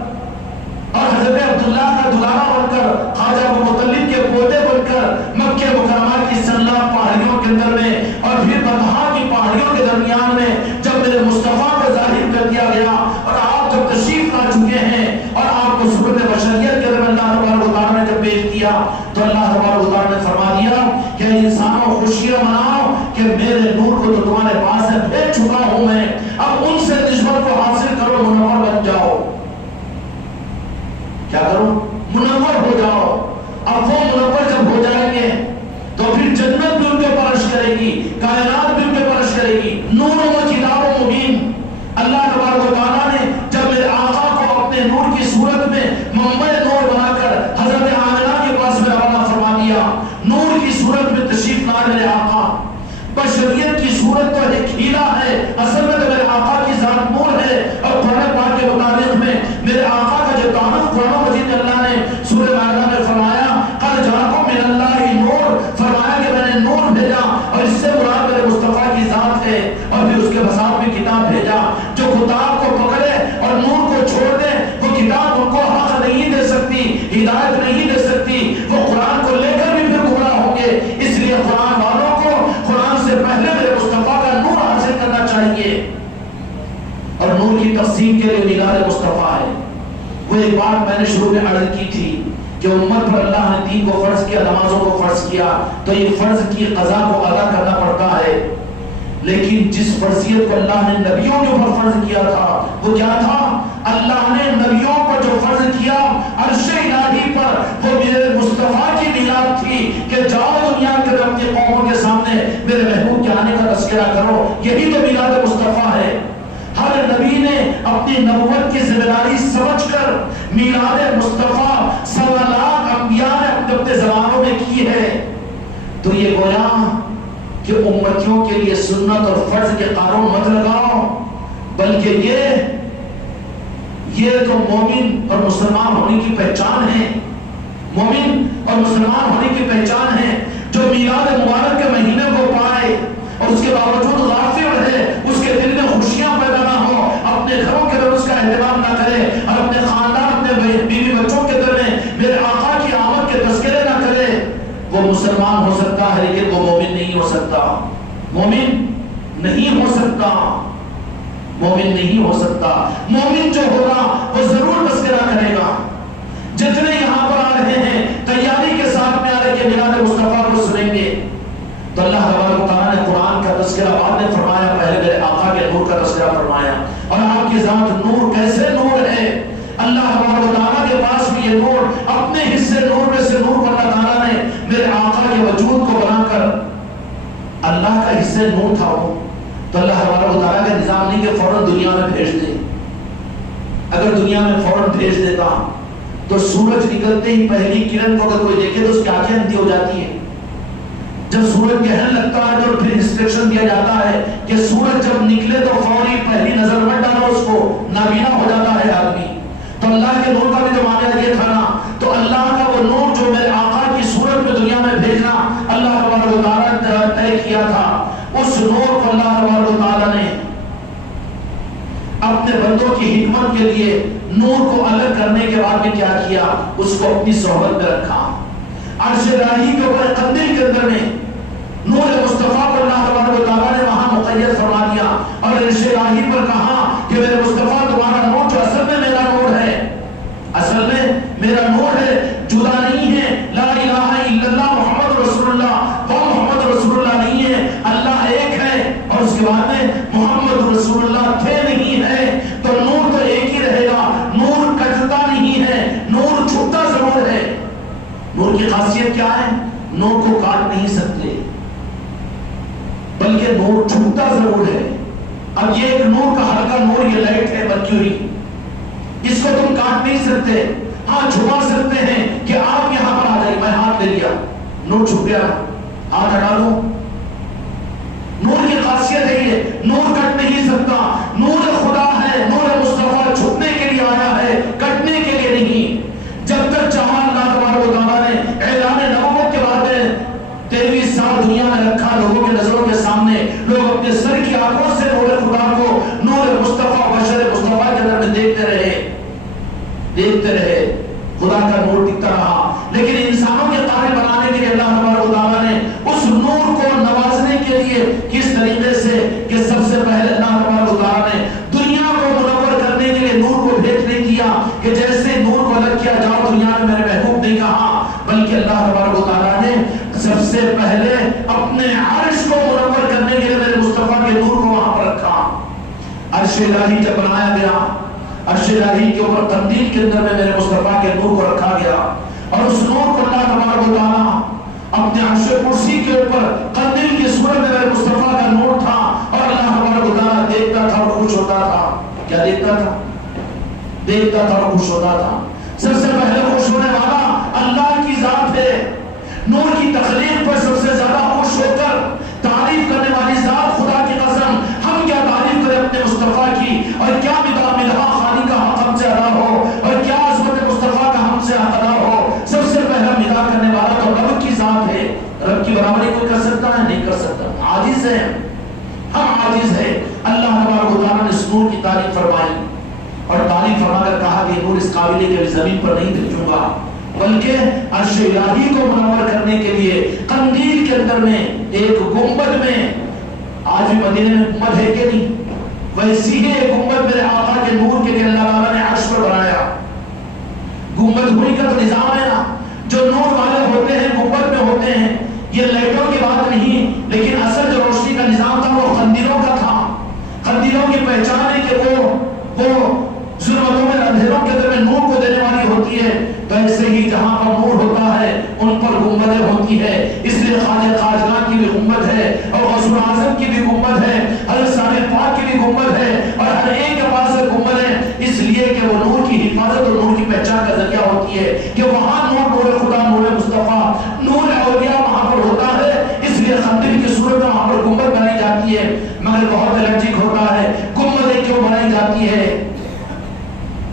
اور حضرت عبداللہ کا دلارا بن کر، خواجہ ابو مطلب کے پوتے بن کر مکہ مکرمہ کی سنلا پہاڑیوں کے اندر میں اور پھر بطحا کی پہاڑیوں کے درمیان میں جب میرے مصطفیٰ کو ظاہر کر دیا گیا اور آپ جب تشریف لا چکے ہیں اور آپ کو صورت بشریت کے اندر اللہ تبارک و تعالیٰ نے جب پیش کیا تو اللہ تبارک و تعالیٰ نے فرما دیا کہ انسانوں خوشیاں مناؤ کہ میرے نور کو تو تمہارے پاس سے بھیج چکا ہوں میں، اب ان سے نسبت کو حاصل کرو، منور بن جاؤ. کیا کرو؟ منور ہو جاؤ. اب وہ منور جب ہو جائیں گے تو پھر جنت بھی ان کے پرش کرے گی، کائنات بھی ان کے پرش کرے گی. نور و کتاب و مبین. اللہ تبارک و تعالیٰ نے جب میرے آقا کو اپنے نور کی صورت میں منبع نور بنا کر حضرت آمنہ کے پاس میں روانہ فرما دیا ہے میرے آقا بشریت کی صورت تو ایک ہیلا ہے، اصل میں تو میرے آقا کی ذات نور ہے۔ اور قرآن پاک کے مطابق میں میرے آقا کا جو تعارف قرآن مجید میں اللہ نے سورہ مائدہ میں فرمایا قد جاءکم من اللہ نور، فرمایا کہ میں نے نور بھیجا، اور اس سے مراد میرے مصطفیٰ کی ذات ہے۔ اور پھر اس کے بساط میں کتاب بھیجا، جو کتاب کو پکڑے اور نور کو چھوڑ دے وہ کتاب ان کو حق نہیں دے سکتی، ہدایت نہیں دے سکتی، وہ قرآن کو لے کر بھی پھر گمراہ ہوں گے۔ اس لیے قرآن والوں کو قرآن سے پہلے میرے مصطفیٰ کا نور حاصل کرنا چاہیے، اور نور کی تقسیم کے لیے میلاد مصطفیٰ ہے۔ وہ ایک بات میں نے شروع میں عرض کی تھی کہ امت پر اللہ نے دین کو فرض کیا، نمازوں کو فرض کیا، تو یہ فرض کی قضا کو ادا کرنا پڑتا ہے، لیکن جس فرضیت کو اللہ نے نبیوں کے اوپر فرض کیا تھا وہ کیا تھا؟ اللہ نے نبیوں پر جو فرض کیا عرش الہی پر، وہ میرے مصطفیٰ کی میلاد تھی کہ جاؤ دنیا کے اپنی قوموں کے سامنے میرے محبوب کے آنے کا تذکرہ کرو۔ یہی تو میلاد مصطفیٰ ہے۔ ہر نبی نے اپنی نبوت کی ذمہ داری سمجھ کر میلاد مصطفیٰ صلی اللہ انبیاء نے اپنے زمانوں میں کی ہے۔ تو یہ گویا کہ امتیوں کے لیے سنت اور فرض کے قانون مت لگاؤ، بلکہ یہ تو مومن اور مسلمان ہونے کی پہچان ہے، مومن اور مسلمان ہونے کی پہچان ہے، جو میلاد مبارک کے مہینے کو پائے اور اس کے باوجود غافل ہے، اس کے دل میں خوشیاں پیدا نہ ہو، اپنے گھروں کے اندر اس کا اہتمام نہ کرے، اور اپنے خاندان اپنے بیوی بچوں کے دل میں میرے آقا کی آمد کے تذکرے نہ کرے، وہ مسلمان ہو سکتا ہے لیکن وہ مومن نہیں ہو سکتا، مومن نہیں ہو سکتا، مومن نہیں ہو سکتا۔ مومن جو ہوگا وہ ضرور تذکرہ کرے گا۔ جتنے یہاں پر آ رہے ہیں تیاری کے ساتھ میں آ رہے کہ میلاد مصطفیٰ کو سنیں گے، تو اللہ تبارک و تعالیٰ نے قرآن کا تذکرہ بعد میں فرمایا، پہلے میرے آقا کے نور کا تذکرہ فرمایا۔ اور آپ کی ذات نور کیسے نور ہے؟ اللہ تبارک و تعالیٰ کے پاس بھی یہ نور اپنے حصے نور میں سے نور کو اللہ تعالیٰ نے میرے آقا کے وجود کو بنا کر، اللہ کا حصے نور تھا وہ، تو اللہ تبارک و تعالیٰ کا نظام نہیں کہ فوراً دنیا میں بھیج دے۔ اگر دنیا میں فوراً بھیج دیتا تو سورج نکلتے ہی پہلی کرن کو اگر کوئی دیکھے تو اس کی آنکھیں اندھی ہو جاتی ہیں۔ جب سورج گہن لگتا ہے تو پھر انسٹرکشن دیا جاتا ہے کہ سورج جب نکلے تو فوری پہلی نظر مت ڈالو، اس کو نابینا ہو جاتا ہے آدمی۔ تو اللہ کے نور کا بھی جو معنی یہ تھا نا، تو اللہ کا وہ نور جو میرے آقا کی صورت میں دنیا میں بھیجنا اللہ تبارک و تعالیٰ نے طے کیا تھا، اس نور کو اللہ تبارک و تعالیٰ نے اپنے بندوں کی حکمت کے لیے نور کو الگ کرنے کے بعد میں کیا کیا؟ اس کو اپنی صحبت میں رکھا۔ عرش الہی کے اوپر قندیل کے اندر میں نور مصطفیٰ کو اللہ تبارک و تعالیٰ نے وہاں مقید فرما دیا، اور عرش الہی پر کہا کہ میرے مصطفیٰ تمہارا نور جو اصل میں میرا نور ہے، اصل میں میرا نور ہے، جدا نہیں ہے، لا الہ الا اللہ محمد رسول اللہ، وہ محمد رسول اللہ نہیں ہے، اللہ ایک ہے، اور اس کے بعد میں محمد رسول اللہ تھے نہیں ہے، تو نور تو ایک ہی رہے گا، نور کٹتا نہیں ہے، نور چھوٹا ضرور ہے۔ نور کی خاصیت کیا ہے؟ نور کو کاٹ نہیں سکتے، بلکہ نور چھوٹا ضرور ہے۔ اب یہ ایک نور کا ہلکا نور، یہ لائٹ ہے مرکیوری، اس کو تم کاٹ نہیں سکتے، ہاں چھپا سکتے ہیں کہ آپ یہاں پر آ جائیں، میں ہاتھ لے لیا، نور چھپ گیا، ہاتھ ہٹا لو۔ نور کی خاصیت ہے یہ، نور کٹ نہیں سکتا، نور خدا ہے، نور مصطفیٰ چھپنے کے لیے آیا ہے، کٹنے کے لیے نہیں۔ جب تک چاہا اللہ تبارک و تعالیٰ نے اعلان نبوت کے بعد 23 سال دنیا میں رکھا، لوگوں کے نظروں کے سامنے، لوگ اپنے سر کی آنکھوں سے نور خدا کو، نور مصطفیٰ بشر مصطفیٰ کے اندر میں دیکھتے رہے، خدا کا نور دکھتا رہا، لیکن انسانوں کے قابل بنانے کے لیے اللہ تبارک و تعالیٰ نے اس نور کو نوازنے کے لیے کس طریقے سے کہ سب سے پہلے اللہ تبارک و تعالیٰ نے دنیا کو منور کرنے کے لیے نور کو بھیج نہیں کیا کہ جیسے نور کو الگ کیا جاؤ دنیا میں میرے محبوب نہیں کہا، بلکہ اللہ تبارک و تعالیٰ نے سب سے پہلے اپنے عرش کو منور کرنے کے لیے میرے مصطفیٰ کے نور کو وہاں پر رکھا۔ عرش الہی جب بنایا گیا، عرش الہی کے اوپر قندیل کے اندر میں میرے مصطفیٰ کے نور کو رکھا گیا، اور اس نور کو اللہ تبارک و تعالیٰ اپنے عرش کرسی کے اوپر قندیل کی صورت میں میرے مصطفیٰ کا نور تھا، اور اللہ تبارک و تعالیٰ دیکھتا تھا اور خوش ہوتا تھا۔ کیا دیکھتا تھا؟ دیکھتا تھا اور خوش ہوتا تھا۔ سب سے پہلے خوش ہونے والا اللہ کی ذات ہے، نور کی تخلیق پر سب سے زیادہ خوش ہوتا رب کی برابری کوئی کر سکتا ہے؟ نہیں کر سکتا، عاجز ہے، ہم عاجز ہیں۔ اللہ تبارک و تعالیٰ نے اس نور کی تعریف فرمائی اور تعریف فرما کر کہا کہ نور اس قابل ہے کہ زمین پر نہیں بھیجوں گا، بلکہ عرش الہی کو منور کرنے کے لیے قندیل کے اندر میں ایک گنبد میں، آج بھی مدینے میں گنبد ہے کہ نہیں، ویسی ہی ایک گنبد میرے آقا کے نور کے لیے اللہ تعالیٰ نے عرش پر بنایا۔ گنبد ہونے کا تو نظام ہے نا، جو نور والے ہوتے ہیں گنبد میں ہوتے ہیں، یہ لائٹوں کی بات نہیں، لیکن اصل جو روشنی کا نظام تھا وہ قندیلوں کا تھا۔ قندیلوں کی پہچان ہے کہ وہ ظلمتوں میں اندھیروں کے اندر میں نور کو دینے والی ہوتی ہے، تو ایسے ہی جہاں پر نور ہوتا ہے ان پر گنبدیں ہوتی ہے۔ اس لیے خواجہ خواجہ کی بھی گنبد ہے، اور غوث اعظم کی بھی گنبد ہے، حضرت صالح پاک کی بھی گنبد ہے، اور ہر ایک کے پاس گنبد ہے، اس لیے کہ وہ نور کی حفاظت اور نور کی پہچان کا ذریعہ ہوتی ہے کہ وہاں نور خدا، نور مصطفیٰ، نور اولیاء وہاں پر ہوتا ہے، اس لیے خندق کی صورت میں وہاں پر گنبد بنائی جاتی ہے۔ مگر بہت الرجک ہوتا ہے، گنبدیں کیوں بنائی جاتی ہے؟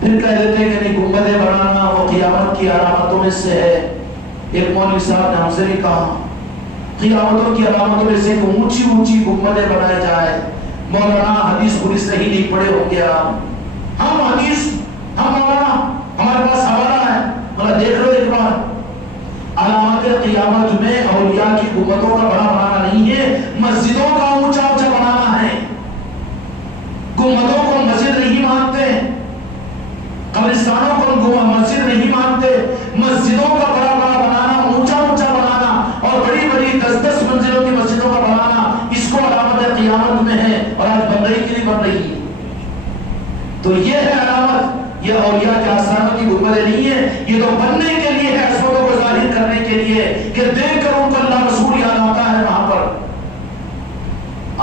پھر کہہ دیتے ہیں کہ نہیں، گنبدیں بنانا وہ قیامت کی علامتوں میں سے ہے۔ ایک مولوی صاحب نے ہم سے بھی کہا قیامتوں کی علامتوں میں سے اونچی اونچی گنبدیں بنائے جائے۔ مولانا حدیث پوری صحیح نہیں پڑھے ہوں گے آپ، ہم حدیث، ہم مولانا، ہمارے پاس حوالہ ہے، مگر دیکھ لو ایک بار، علامات قیامت میں اولیاء کی گنبدوں کا بڑا بنانا نہیں ہے، مسجدوں کا اونچا اونچا بنانا ہے۔ گنبدوں کو مسجد نہیں مانتے، قبرستانوں کو مسجد نہیں مانتے، مسجدوں کا بڑا بڑا بنانا، اونچا اونچا بنانا اور بڑی بڑی 10-10 منزلوں کی مسجدوں کا بنانا، اس کو علامت قیامت میں ہے، اور آج بن رہی کی نہیں بن رہی ہے۔ تو یہ ہے علامت، یہ اولیاء کے آستانوں کی گنبدیں نہیں ہے، یہ تو بننے کے لیے ہے، عصمتوں کو ظاہر کرنے کے لیے کہ دیکھ کر ان کو اللہ رسول یاد آتا ہے وہاں پر۔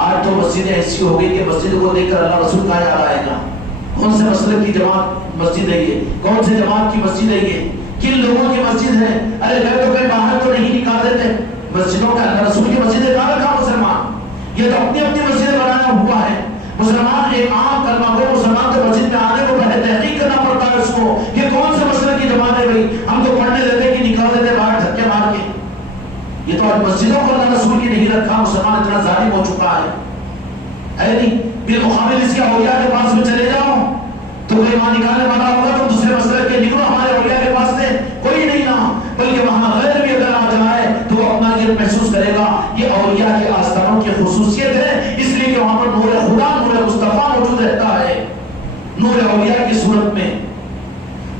آج تو مسجدیں ایسی ہو گئی کہ مسجد کو دیکھ کر اللہ رسول کا یاد آئے گا۔ کون سے مسلک کی جماعت مسجد ہے یہ؟ کون سے جماعت کی مسجد ہے یہ؟ کن لوگوں کی مسجد ہے؟ ارے گھر تو کوئی باہر تو نہیں نکال دیتے، مسجدوں کا اللہ رسول کی مسجد کہاں رکھا مسلمان؟ یہ تو اپنی اپنی مسجد بنایا ہوا ہے۔ مسلمان ایک عام کلمہ گو مسلمان تو مسجد میں آنے کو پہلے تحقیق کرنا پڑتا ہے اس کو کہ کون سے مسلک کی جماعت ہے بھائی، ہم تو پڑھنے دیتے کہ نکال دیتے باہر دھکے مار کے۔ یہ تو آج مسجدوں کو اللہ رسول کی نہیں رکھا، مسلمان اتنا ظالم ہو چکا ہے۔ اے نہیں، بالمقابل اس کے اولیاء کے پاس میں چلے جاؤ تو کوئی وہاں نکالنے والا ہوگا تو دوسرے مسئلے کے نکلو، ہمارے اولیاء کے پاس سے کوئی نہیں نہ، بلکہ وہاں غیر بھی اگر آ جائے تو وہ اپنا یہ محسوس کرے گا یہ اولیاء کے آستانوں کی خصوصیت ہے، اس لیے کہ وہاں پر نور خدا، نور مصطفیٰ موجود رہتا ہے نور اولیاء کی صورت میں۔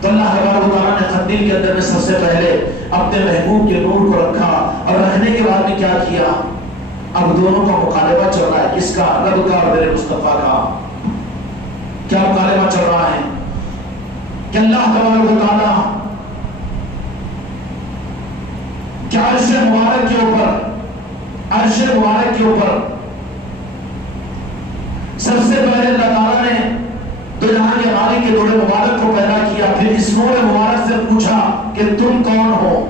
تو اللہ تبارک و تعالیٰ نے قندیل کے اندر میں سب سے پہلے اپنے محبوب کے نور کو رکھا، اور رکھنے کے بعد میں کیا کیا؟ اب دونوں کا مکالمہ چل رہا ہے، کس کا؟ رب کا اور میرے مصطفیٰ کا۔ کیا مکالمہ چل رہا ہے کہ اللہ تبارک و تعالیٰ کیا عرش مبارک کے اوپر، عرش مبارک کے اوپر سب سے پہلے اللہ تعالیٰ نے تو جہاں کے مالک کے نور مبارک کو پیدا کیا، پھر اس نور مبارک سے پوچھا کہ تم کون ہو؟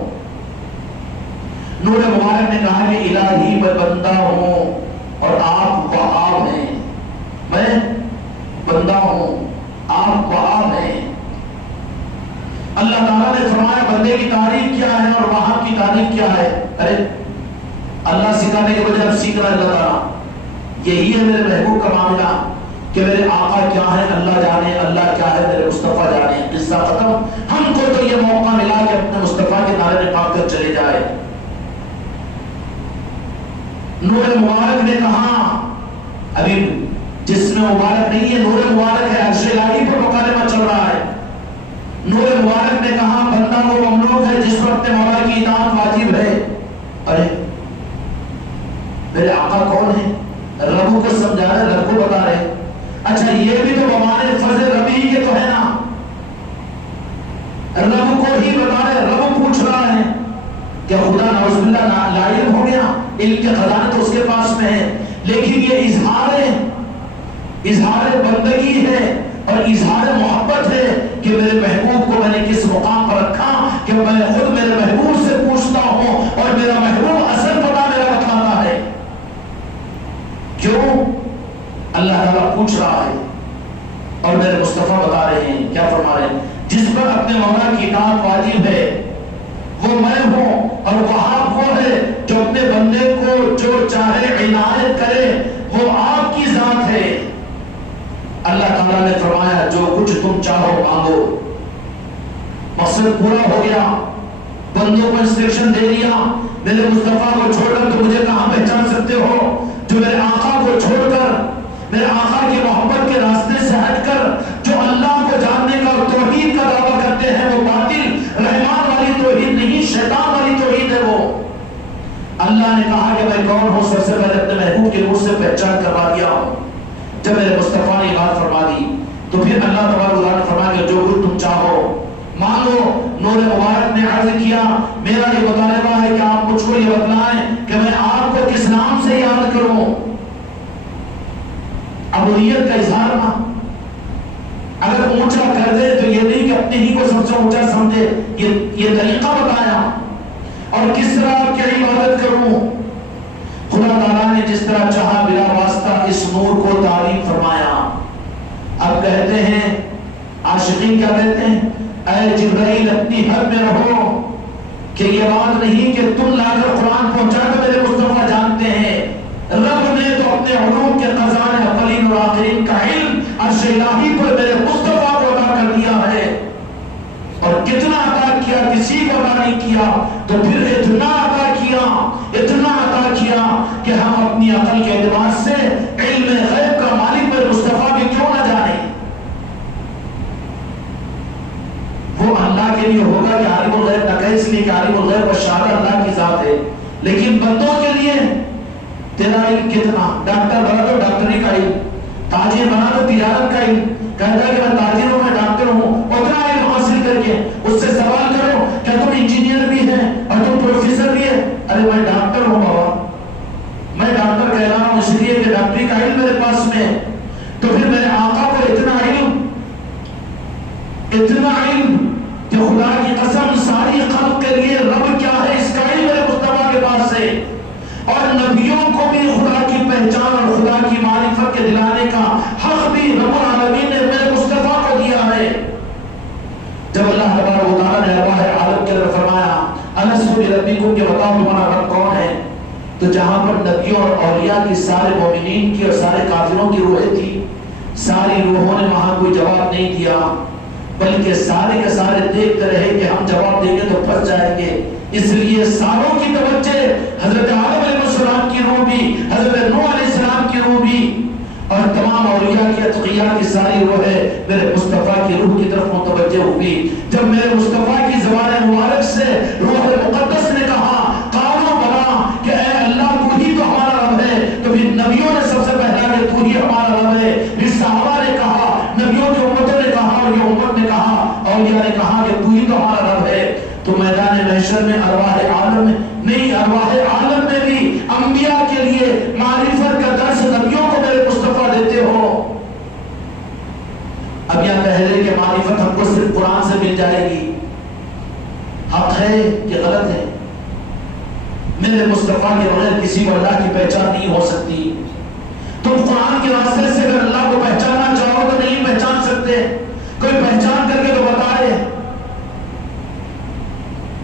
نور مبارک نے کہا کہ الہی میں بندہ ہوں اور آپ وہاب ہیں، میں بندہ ہوں، آپ وہاب ہیں۔ اللہ تعالیٰ نے فرمایا بندے کی تعریف کیا ہے اور وہاب کی تعریف کیا ہے؟ ارے اللہ سکھانے کے بجائے اب سیکھ رہا ہے اللہ تعالیٰ۔ یہی ہے میرے محبوب کا معاملہ کہ میرے آقا کیا ہے اللہ جانے، اللہ کیا ہے میرے مصطفیٰ جانے، قصہ ختم۔ ہم کو تو یہ موقع ملا کہ اپنے مصطفیٰ کے نعرے پاک کر چلے جائے۔ نور مبارک نے کہا، ابھی جسم مبارک نہیں ہے، نور مبارک ہے، عرش الہی پر مکالمہ چل رہا ہے۔ نور مبارک نے کہا بندہ وہ مملوک ہے جس پر اپنے مولا کی اطاعت واجب ہے۔ ارے میرے آقا کون ہے؟ رب کو سمجھا رہے، رب کو بتا رہے۔ اچھا یہ بھی تو بمانے فضل ربی کے تو ہے نا، رب کو ہی بتا رہے، رب پوچھ رہا ہے کہ خدا نعوذ باللہ لاعلم ہو گیا، علم کے خزانے تو اس کے پاس میں ہے، لیکن یہ اظہار بندگی ہے اور اظہار محبت ہے کہ میرے محبوب کو میں نے کس مقام پر رکھا کہ میں خود میرے محبوب سے پوچھتا ہوں اور میرا محبوب اصل پتہ میرا بتلاتا ہے۔ کیوں؟ اللہ تعالیٰ پوچھ رہا ہے اور میرے مصطفیٰ بتا رہے ہیں، کیا فرما رہے ہیں؟ جس پر اپنے مولا کی اطاعت واجب ہے وہ میں ہوں، اور وہاب وہ ہے جو اپنے فرمایا جو کچھ تم چاہو مانگو. مقصد پورا ہو گیا. بندوں کو انسٹرکشن دے دیا میرے مصطفیٰ کو چھوڑ کر تو مجھے کہاں پہچان سکتے ہو؟ جو میرے آقا کو چھوڑ کر میرے آقا کی محبت کے راستے سے ہٹ کر جو اللہ کو جاننے کا اور توحید کا دعویٰ کرتے ہیں وہ باطل رحمان والی توحید نہیں، شیطان والی توحید ہے. وہ اللہ نے کہا کہ میں کون ہوں، سب سے پہلے اپنے محبوب کے نور سے پہچان کروا دیا. جب میرے مصطفیٰ نے بات فرما دی تو پھر اللہ تبارک و تعالیٰ نے فرمایا کہ جو کچھ تم چاہو مانگو. نور مبارک نے عرض کیا میرا یہ مطالبہ ہے کہ آپ مجھ کو یہ بتلائیں کہ میں آپ کو کس نام سے یاد کروں. عبودیت کا اظہار نہ اگر اونچا کر دے تو یہ نہیں کہ اپنے ہی کو سب سے اونچا سمجھے. یہ طریقہ بتایا اور کس طرح آپ کی عبادت کروں. خدا تعالیٰ نے جس طرح چاہا بلا واسطہ اس نور کو تعریف فرمایا. اب کہتے ہیں عاشقین کیا کہتے ہیں؟ اے جبرائیل اپنی حد میں رہو کہ یہ بات نہیں کہ تم لا کر قرآن پہنچا کر میرے مصطفیٰ جانتے ہیں. رب نے تو اپنے علوم کے خزانے اولین اور آخرین کا علم عرش الہی پر میرے مصطفیٰ کو عطا کر دیا ہے. اور کتنا عطا کیا، کسی کو عطا نہیں کیا. تو پھر اتنا عطا کیا کہ ہم اپنی عقل کے اعتبار سے علم غیب کا مالک میرے مصطفیٰ بھی کیوں نہ جانے. وہ اللہ کے لیے ہوگا کہ عالم الغیب نہ کہے، اس لیے کہ عالم الغیب بشارہ اللہ کی ذات ہے. لیکن بندوں کے لیے تیرا علم کتنا؟ ڈاکٹر بنا تو ڈاکٹری کا علم، تاجر بنا تو تجارت کا علم. کہتا ہے کہ میں تاجر ہوں، میں ڈاکٹر ہوں. اتنا علم حاصل کر کے اس سے سوال کرو کیا تم انجینئر بھی ہیں اور تم پروفیسر بھی ہے؟ ارے میں ڈاکٹر ہوں بابا، میں ڈاکٹر کہہ رہا ہوں اس لیے کہ ڈاکٹری کا علم میرے پاس میں. تو پھر میرے آقا کو اتنا علم کہ خدا کی قسم ساری خلق کے لیے رب کیا ہے اس کا علم میرے مصطفیٰ کے پاس ہے. اور نبیوں کو بھی خدا کی پہچان اور خدا کی معرفت کے دلانے کا حق بھی رب العالمین نے میرے مصطفیٰ کو دیا ہے. جب اللہ تبارک و تعالیٰ نے ارواح عالم کے اندر فرمایا الست بربکم کہ بتاؤ تمہارا رب کون ہے، تو جہاں پر نبیوں اور اولیاء کی سارے مومنین کی اور سارے کافروں کی روحیں تھی، ساری روحوں نے وہاں کوئی جواب نہیں دیا، بلکہ سارے کے سارے دیکھتے رہے کہ ہم جواب دیں گے تو پھنس جائیں گے. اس لیے ساروں کی توجہ حضرت آدم علیہ السلام کی روح بھی، حضرت نوح علیہ السلام کی روح بھی اور تمام اولیاء کی اتقیاء کی ساری روحیں میرے مصطفیٰ کی روح کی طرف متوجہ ہوئی. جب میرے مصطفیٰ کی زبان مبارک سے روح مقدس نے کہا قالوا بلا کہ اے اللہ تو ہی تو ہمارا رب ہے، تو پھر نبیوں نے سب سے پہلا کہ تو ہی ہمارا رب ہے. پھر صحابہ نے کہا، نبیوں کی امتوں نے کہا اور یہ امت نے کہا، اولیاء نے کہا کہ تو ہی تو ہمارا رب ہے. تو میدان محشر میں ارواح عالم میں نہیں، ارواح عالم میں بھی انبیاء کے لیے معرفت کا درس نبیوں کو میرے مصطفیٰ دیتے ہو. اب یہ پہلے کہ معرفت ہم کو صرف قرآن سے مل جائے گی، حق ہے کہ غلط ہے؟ میرے مصطفیٰ کے بغیر کسی کو اللہ کی پہچان نہیں ہو سکتی. تم قرآن کے راستے سے اگر اللہ کو پہچاننا چاہو تو نہیں پہچان سکتے. کوئی پہچان کر کے تو بتائے.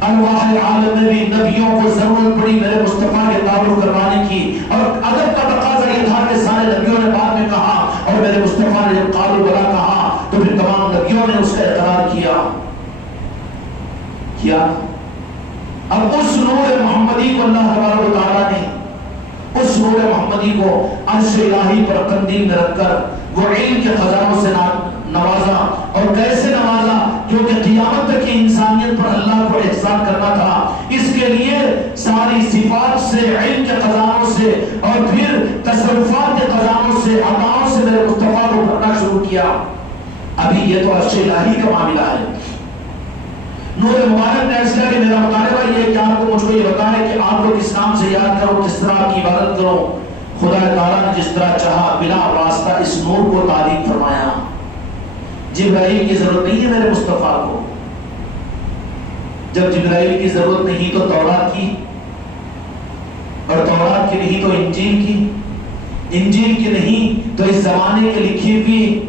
ارواح عالم میں بھی نبیوں کو ضرورت پڑی میرے مصطفیٰ کے تعارف کروانے کی، اور ادب کا تقاضا یہ تھا کہ سارے نبیوں نے بعد میں کہا اور میرے مصطفیٰ نے جب قالوا بلا کہا تو پھر تمام نبیوں نے اس کا اقرار کیا. اب اس نور محمدی کو اللہ تبارک و تعالیٰ نے اس نور محمدی کو عرش الہی پر قندیل میں رکھ کر وہ علم کے خزانوں سے نوازا. اور کیسے نوازا؟ کیونکہ قیامت تک کی انسانیت پر اللہ کو احسان کرنا تھا. اس کے لیے ساری صفات سے، علم کے خزانوں سے اور پھر تصرفات کے خزانوں سے، عطاؤں سے میرے مصطفیٰ کو بھرنا شروع کیا. ابھی یہ تو عرش الہی کا معاملہ ہے. نور مبارک نے ایسا کہ میرا مطالبہ یہ ہے کہ آپ کو مجھ کو یہ بتائیں کہ آپ کو کس نام سے یاد کرو، کس طرح آپ کی عبادت کرو. خدا تعالیٰ نے جس طرح چاہا بلا واسطہ اس نور کو تعریف فرمایا. جبرائیل کی ضرورت نہیں ہے میرے مصطفیٰ کو. جب جبرائیل کی ضرورت نہیں تو تورات کی، اور تورات کی نہیں تو انجیل کی، انجیل کی نہیں تو اس زمانے کے لکھی ہوئی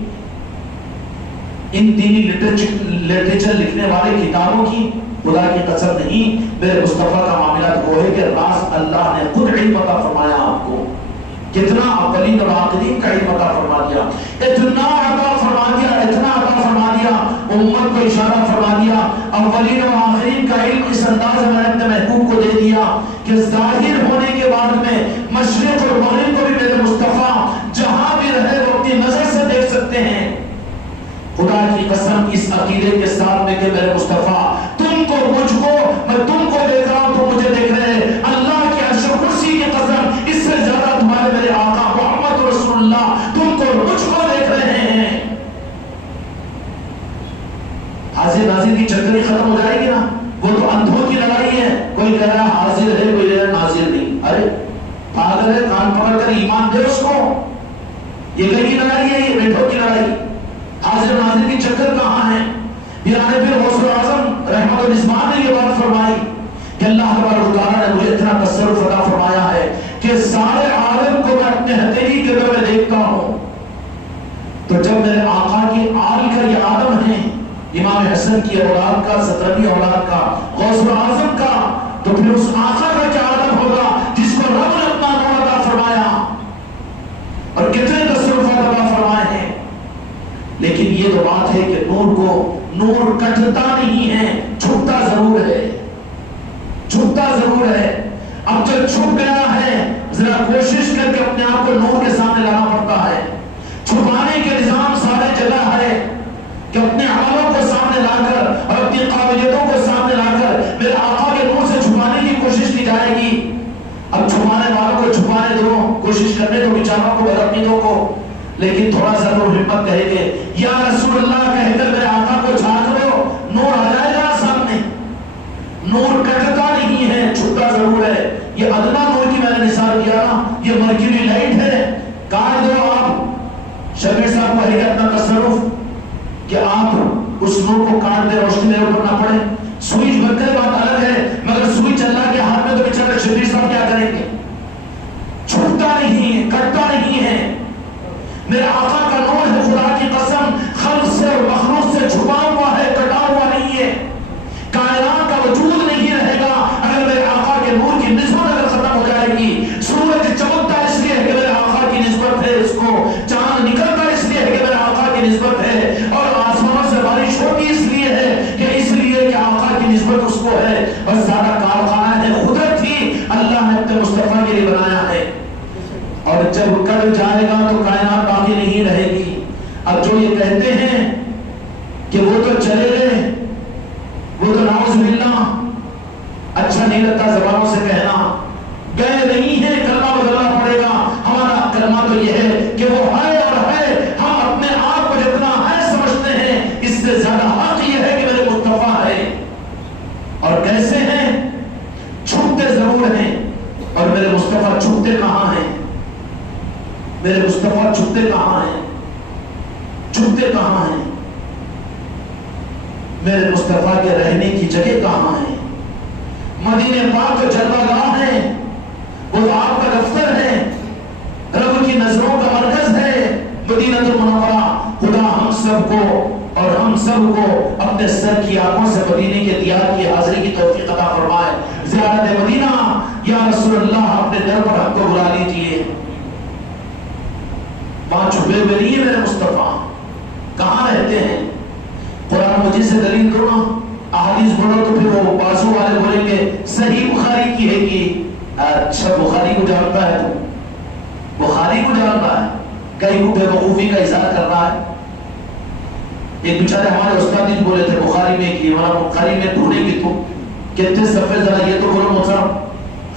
ان دینی لٹریچر لکھنے والے کتابوں کی. خدا کی قسم نہیں، میرے مصطفیٰ کا معاملہ تو وہ ہے کہ راز اللہ نے خود علم عطا فرمایا آپ کو. کتنا اولین اور آخرین کا علم عطا فرما دیا، اتنا عطا فرما دیا، اتنا عطا فرما دیا، امت کو اشارہ فرما دیا، اولین اور آخرین کا علم اس انداز میں اپنے محبوب کو دے دیا کہ ظاہر ہونے کے بعد میں مشرق اور مغرب کو بھی میرے مصطفیٰ جہاں بھی رہے وہ اپنی نظر سے دیکھ سکتے ہیں۔ خدا کی قسم اس عقیدے کے ساتھ میں کہ میرے مصطفیٰ تم کو مجھ کو، میں تم کو دیکھ رہا ہوں، تم مجھے دیکھ رہے ہیں، اللہ کی عرش و کرسی کی قسم اس سے زیادہ تمہارے میرے آقا محمد رسول اللہ تم کو مجھ کو دیکھ رہے ہیں۔ حاضر ناظر کی چکری ختم ہو جائے گی نا، وہ تو اندھوں کی لڑائی ہے، کوئی کہہ رہا حاضر ہے، کوئی کہہ رہا ناظر نہیں، ارے پاگل ہے، کان پکڑ کر ایمان دے اس کو، یہ کہیں لڑائی ہے، یہ بیٹھوں کی لڑائی۔ حاضر ناظر کی چکر کہاں ہے؟ پیارے پھر غوث اعظم رحمت الاسمان نے یہ بات فرمائی کہ اللہ تبارک و تعالیٰ نے مجھے اتنا تصرف عطا فرمایا ہے کہ سارے عالم کو میں اپنے ہتھیلی کے میں دیکھتا ہوں۔ تو جب میرے آقا کی آل کا یہ عالم ہے، امام حسن کی اولاد کا، سترہویں اولاد کا، غوث اعظم کا، تو پھر اس آقا کا کیا عالم ہوگا جس کو رب نے اپنا نور عطا فرمایا اور کتنے تصرفات عطا فرمائے ہیں۔ لیکن یہ تو بات ہے کہ نور کٹتا نہیں ہے، چھپتا ضرور ہے، چھپتا ضرور ہے۔ اب جب چھپ گیا ہے ذرا کوشش کر کے اپنے آپ کو نور کے سامنے لانا پڑتا ہے۔ چھپانے کے نظام سارے جگہ ہے کہ اپنے عملوں کو سامنے لا کر اور اپنی قابلیتوں کو سامنے لا کر میرے آقا کے نور سے چھپانے کی کوشش کی جائے گی۔ اب چھپانے والوں کو چھپانے دو، کوشش کرنے دو بیچاروں کو، بدعقیدوں کو، لیکن تھوڑا سا تو ہمت کہے گے یا رسول اللہ کہہ کر میرے آقا کو جھانک لو، نور آ جائے گا سامنے۔ نور کٹتا نہیں ہے، چھپتا ضرور ہے۔ یہ ادنا نور کی میں نے مثال دیا نا، یہ مرکیوری لائٹ ہے، کاٹ دو آپ، شبیر صاحب کو ہے اپنا تصرف کہ آپ اس نور کو کاٹ دے، روشنی میرے اوپر نہ پڑے۔ سوئچ بند کرے بات الگ ہے، مگر سوئچ اللہ کے ہاتھ میں تو بیچارہ شبیر صاحب کیا کریں گے؟ چھپتا نہیں ہے، کٹتا نہیں ہے۔ میرے آقا کا نور ہے، خدا کی قسم خلق سے اور مخلوق سے چھپا ہوا ہے، کٹا ہوا نہیں ہے۔ کائنات کا وجود نہیں رہے گا اگر میرے آقا کے نور کی نسبت اگر ختم ہو جائے گی۔ سورج چمکتا اس لیے ہے کہ میرے آقا کی نسبت ہے اس کو، چاند نکلتا اس لیے ہے کہ میرے آقا کی نسبت ہے، اور آسمانوں سے بارش ہوتی اس لیے ہے کہ آقا کی نسبت اس کو ہے۔ بس زیادہ کارخانہ ہے، قدرت ہی اللہ نے اپنے مصطفیٰ کے لیے بنایا ہے، اور جب کل جائے گا تو کائنات باقی نہیں رہے گی۔ اب جو یہ کہتے ہیں کہ وہ تو چلے گئے، وہ تو نعوذ باللہ اچھا نہیں لگتا زبانوں سے کہنا، گئے نہیں ہیں، کلمہ بدلنا پڑے گا۔ ہمارا کلمہ تو یہ ہے کہ وہ ہے اور ہے، ہم اپنے آپ کو جتنا ہے سمجھتے ہیں، اس سے زیادہ حق یہ ہے کہ میرے مصطفیٰ ہے۔ اور کیسے ہیں؟ چھپتے ضرور ہیں، اور میرے مصطفیٰ چھپتے کہاں ہیں؟ میرے مصطفیٰ چھپتے کہاں ہیں؟ چھپتے کہاں ہیں؟ میرے مصطفیٰ کے رہنے کی جگہ کہاں ہے؟ مدینہ پاک تو جلوہ گاہ ہے، وہ تو آپ کا دفتر ہے، رب کی نظروں کا مرکز ہے مدینہ المنورہ۔ خدا ہم سب کو اور ہم سب کو اپنے سر کی آنکھوں سے مدینے کے دیار کی حاضری کی توفیق عطا فرمائے۔ زیارت مدینہ یا رسول اللہ اپنے در پر ہم کو بلا لیجیے۔ وہاں چھپے ہوئے نہیں ہے میرے مصطفیٰ، کہاں رہتے ہیں؟ قرآن مجید سے دلیل دو نا، احادیث بولو تو پھر وہ بازو والے بولیں گے صحیح بخاری کی ہے کہ اچھا بخاری کو جانتا ہے، تو بخاری کو جانتا ہے، کئی کو بے وقوفی کا اظہار کر رہا ہے۔ ایک بیچارے ہمارے استاد جی بولے تھے بخاری میں کی، ہمارا بخاری میں ڈھونڈے گی تو کتنے صفحے، ذرا یہ تو بولو محترم،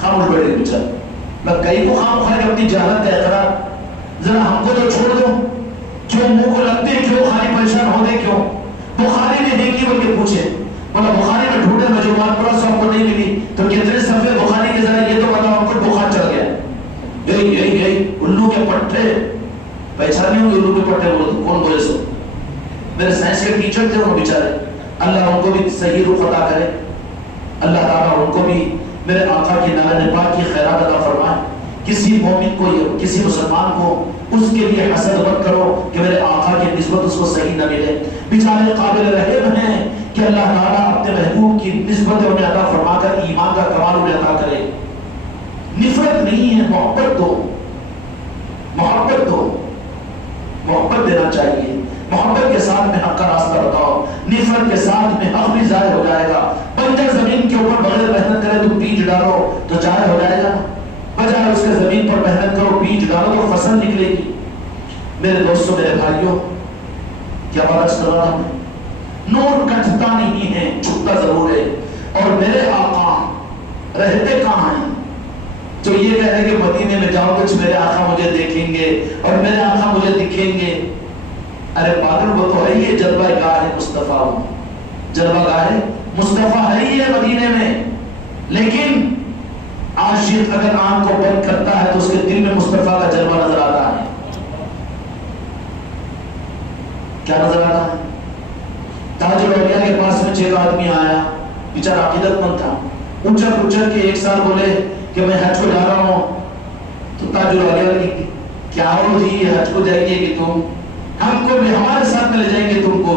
خاموش بیٹھے بیچارے، میں کئی کو خام خواہ اپنی جہالت کا اقرار، ذرا ہم کو تو چھوڑ دو، کیوں منہ کو لگتے ہیں، کیوں خالی پریشان ہوتے، کیوں بخاری میں دیکھی بول کے پوچھے، بولا بخاری میں ڈھونڈے میں جو بات پڑھا سو ہم کو نہیں ملی، تو کتنے صفحے بخاری کے، ذرا یہ تو بتاؤ ہم کو بخار چل گیا، یہی الو کے پٹھے، پہچانے ہوں گے الو کے پٹھے، بولے کون بولے سو؟ میرے سائنس کے ٹیچر تھے وہ بیچارے، اللہ ان کو بھی صحیح رخ عطا کرے، اللہ تعالیٰ ان کو بھی میرے آقا کی نالہ پاک کی خیرات عطا فرمائے۔ کسی مومن کو، کسی مسلمان کو اس کے لیے حسد مت کرو کہ میرے آقا کی نسبت اس کو صحیح نہ ملے، بیچارے قابل رحم ہیں کہ اللہ تعالیٰ اپنے محبوب کی نسبت انہیں عطا فرما کر ایمان کا کمال انہیں عطا کرے۔ نفرت نہیں ہے، محبت دو، محبت دو، محبت دینا چاہیے. محبت کے ساتھ میں حق کا راستہ بتاؤ. نفرت کے ساتھ میں حق بھی ضائع ہو جائے گا. بنجر زمین کے اوپر بغیر محنت کرے تو بیج ڈالو تو ضائع ہو جائے گا. بجائے اس کے زمین پر محنت کرو، بیج ڈالو تو فصل نکلے گی. میرے دوستوں، میرے بھائیوں، کیا بات کر رہا ہوں؟ نور کٹتا نہیں ہے، چھپتا ضرور ہے. اور میرے آقا رہتے کہاں ہیں؟ جو یہ کہہ رہے کہ مدینے میں جاؤ کچھ میرے آقا مجھے دیکھیں گے اور میرے آقا مجھے دکھیں گے. ارے پاگل، وہ تو ہے یہ جلوہ گاہ مصطفیٰ، جلوہ گاہ مصطفیٰ ہے یہ مدینے میں. لیکن عاشق اگر آنکھ کو بند کرتا ہے تو اس کے دل میں مصطفیٰ کا جلوہ نظر آتا ہے. کیا نظر آتا ہے؟ تاج الاولیاء کے پاس میں 6 آدمی آیا، بیچارہ عقیدت مند تھا. اچھل کے ایک سال بولے کہ میں حج کو جا رہا ہوں. تو تاج الاولیاء نے کیا ہو جی، یہ حج کو جائیں گے کہ تم ہم کو بھی ہمارے ساتھ میں لے جائیں گے تم کو؟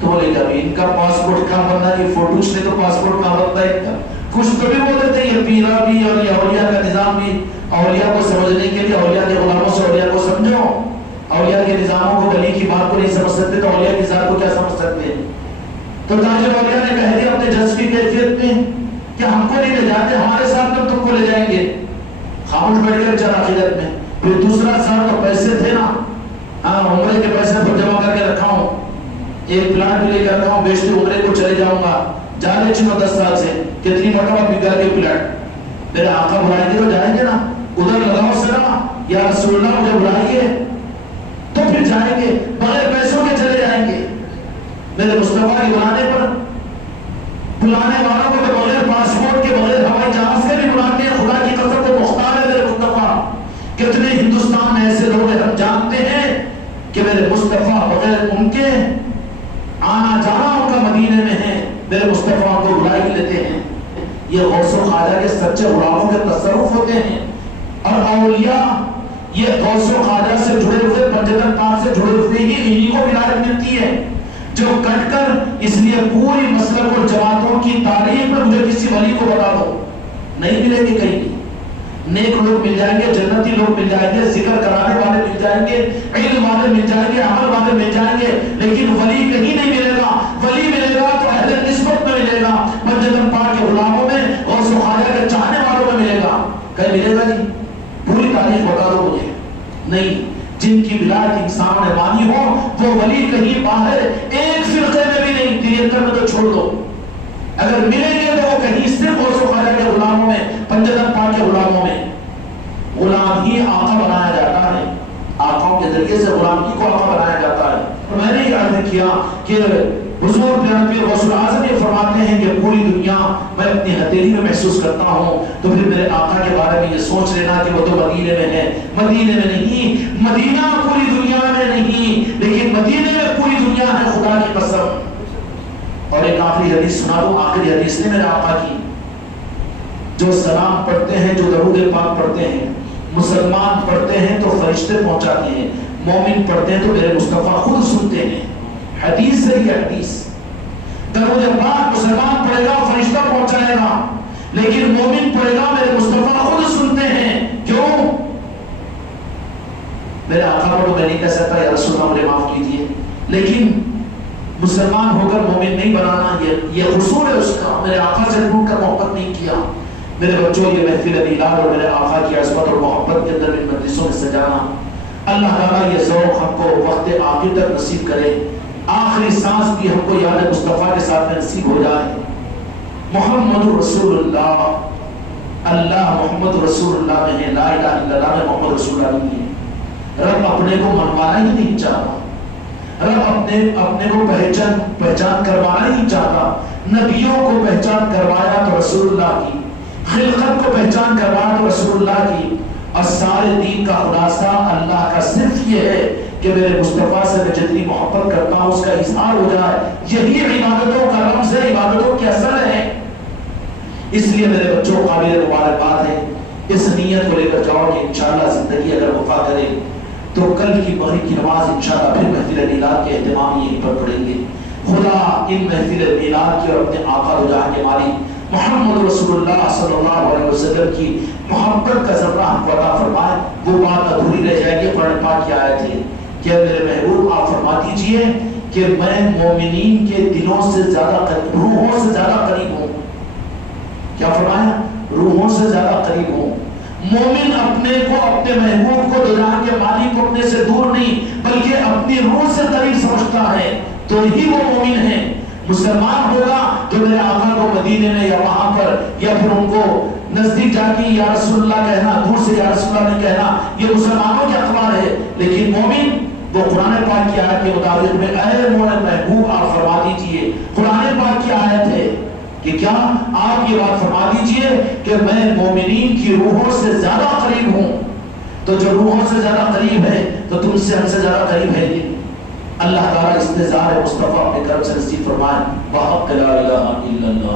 تو بولے کہ ابھی ان کا پاسپورٹ کہاں بننا ہے، فوٹو سے تو پاسپورٹ کہاں بنتا ہے. کچھ تو بھی بول دیتے ہیں، پیرا بھی اور یہ اولیاء کا نظام بھی. اولیاء کو سمجھنے کے لیے اولیاء کے غلاموں سے اولیاء کو سمجھو. اولیاء کے نظاموں کو، ولی کی بات کو نہیں سمجھ سکتے تو اولیاء کی ذات کو کیا سمجھ سکتے ہیں؟ تو تاج الاولیاء نے کہہ دیا اپنے جذب کی کیفیت میں کہ ہم کو نہیں لے جاتے، ہمارے ساتھ میں تم کو لے جائیں گے. خاموش بیٹھ کر چلا عقیدت میں. پھر دوسرا سال تو پیسے تھے نا، ہاں عمرے کے پیسے پر جمع کر کے رکھا ہوں، ایک پلاٹ بھی لے کر رکھا ہوں، بیچتے عمرے کو چلے جاؤں گا. جانے 10 سال سے کتنی مرتبہ بگا کے پلاٹ. میرے آقا بلائیں گے تو جائیں گے نا. ادھر لگاؤ سلام یا رسول اللہ مجھے بلائیے تو پھر جائیں گے. بغیر پیسوں کے چلے جائیں گے. میرے مصطفیٰ کے بلانے پر، بلانے والوں کو تو بغیر پاسپورٹ کے، بغیر ہوائی جہاز کے بھی بلاتے ہیں. خدا کی قسم کو مختار ہے میرے مصطفیٰ. کتنے ہندوستان میں ایسے لوگ ہیں ہم جانتے ہیں کہ میرے مصطفیٰ بغیر ان کے آنا جانا ان کا مدینے میں ہے. میرے مصطفیٰ کو بلائی لیتے ہیں. یہ غوث و خواجہ کے سچے غلاموں کے تصرف ہوتے ہیں. اور اولیاء یہ غوث و خواجہ سے جڑے ہوئے، پنجتن پاک سے جڑے ہوئے ہی انہی کو ولایت ملتی ہے. جو کٹ کر، اس لیے پوری مسلک اور جماعتوں کی تاریخ میں مجھے کسی ولی کو بتا دو، نہیں ملے گی کہیں بھی. نیک لوگ مل جائیں گے، جنتی لوگ مل جائیں گے، ذکر کرانے والے مل جائیں گے، علم والے مل جائیں گے، عمل والے مل جائیں گے، لیکن ولی کہیں نہیں ملے گا. ولی ملے گا تو اہل نسبت میں ملے گا، مسجد پاک کے غلاموں میں، غوث و خواجہ کے چاہنے والوں میں ملے گا. کہیں ملے گا جی؟ پوری تاریخ بتا دو مجھے. نہیں، جن کی ولایت انسان نے مانی ہو وہ ولی کہیں باہر ایک فرقے میں بھی نہیں. 73 میں تو چھوڑ دو. اگر ملیں گے تو وہ کہیں صرف غوث و خواجہ کے غلاموں میں، پنجتن پاک کے غلاموں میں. غلام ہی آقا بنایا جاتا ہے، آقاؤں کے ذریعے سے غلامی کو آقا بنایا جاتا ہے. اور میں نے یہ عرض کیا کہ حضور پیر غوث الاعظم یہ فرماتے ہیں کہ پوری دنیا میں اپنی ہتھیلی میں محسوس کرتا ہوں. تو پھر میرے آقا کے بارے میں یہ سوچ لینا کہ وہ تو مدینے میں ہے. مدینے میں نہیں، مدینہ پوری دنیا میں نہیں، لیکن مدینے میں پوری دنیا ہے، خدا کی قسم. اور ایک آخری حدیث سنا دوں، آخری حدیث نے میرے آقا کی. جو سلام پڑھتے ہیں، جو درود پاک پڑھتے ہیں، مسلمان پڑھتے ہیں تو فرشتے پہنچاتے ہیں، مومن پڑھتے ہیں تو میرے مصطفیٰ خود سنتے ہیں. حدیث سے یہ حدیث، درود پاک مسلمان پڑھے گا فرشتہ پہنچائے گا، لیکن مومن پڑھے گا میرے مصطفیٰ خود سنتے ہیں. کیوں؟ میرے آقا کو میں نہیں کہہ سکتا یا رسول اللہ مجھے معاف کیجیے، لیکن مسلمان ہو کر مومن نہیں بنانا یہ قصور ہے اس کا. میرے آقا سے ڈھونڈ کر محبت نہیں کیا. میرے بچوں، یہ محفل میلاد اور میرے آقا کی عظمت اور محبت کے اندر ان مجلسوں میں سجانا، اللہ تعالیٰ یہ ذوق ہم کو وقت آخر تک نصیب کرے. آخری سانس بھی ہم کو یاد مصطفیٰ کے ساتھ میں نصیب ہو جائے. محمد رسول اللہ، اللہ محمد رسول اللہ میں ہے، لا الہ الا اللہ میں محمد رسول اللہ نہیں ہے. رب اپنے کو منوانا ہی نہیں چاہتا، رب اپنے کو پہچان کروانا ہی نہیں چاہتا. نبیوں کو پہچان کروایا تو رسول اللہ کی، خلقت کو پہچان کروایا تو رسول اللہ کی. اور سارے دین کا خلاصہ اللہ کا صرف یہ ہے کہ میرے مصطفیٰ سے میں جتنی محبت کرتا ہوں اس کا اظہار ہو جائے. یہی عبادتوں کا رمز ہے، عبادتوں کے اثر ہے. اس لیے میرے بچوں قابل مبارکباد ہے. اس نیت کو لے کر جاؤ کہ انشاءاللہ زندگی اگر وفا کرے تو کل کی مغرب کی نماز انشاءاللہ پھر محفل میلاد کے اہتمام یہیں پر پڑھیں گے. خدا ان محفل میلاد کی اور اپنے آقا رجاء کے مالک محمد رسول اللہ صلی اللہ علیہ وسلم کی محبت کا ذرہ ہم کو عطا فرمائے، وہ بات ادھوری رہ جائے گی۔ قرآن پاک کی آیت ہے کہ میرے محبوب آپ فرما دیجئے کہ میں مومنین کے دلوں سے زیادہ قریب، روحوں سے زیادہ قریب ہوں۔ کیا فرمایا؟ روحوں سے زیادہ قریب ہوں۔ مومن اپنے کو، اپنے محبوب کو، دنیا کے مالک کو اپنے سے دور نہیں بلکہ اپنی روح سے قریب سمجھتا ہے، تو ہی وہ مومن ہے۔ مسلمان ہوگا جو میرے آقا کو مدینے میں یا وہاں پر یا پھر ان کو نزدیک جا کے یا رسول اللہ کہنا، دور سے یا رسول اللہ نہیں کہنا، یہ مسلمانوں کے اخبار ہے۔ لیکن مومن وہ قرآن پاک کی آیت کے مطابق میں اے محبوب آپ فرما دیجئے، قرآن پاک کی آیت ہے کہ کیا آپ یہ بات فرما دیجئے کہ میں مومنین کی روحوں سے زیادہ قریب ہوں۔ تو جو روحوں سے زیادہ قریب ہے تو تم سے ہم سے زیادہ قریب ہے۔ یہ اللہ تعالیٰ استظہار مصطفیٰ اپنے کرم سے نصیب فرمائے۔ وحق لا الہ الا اللہ۔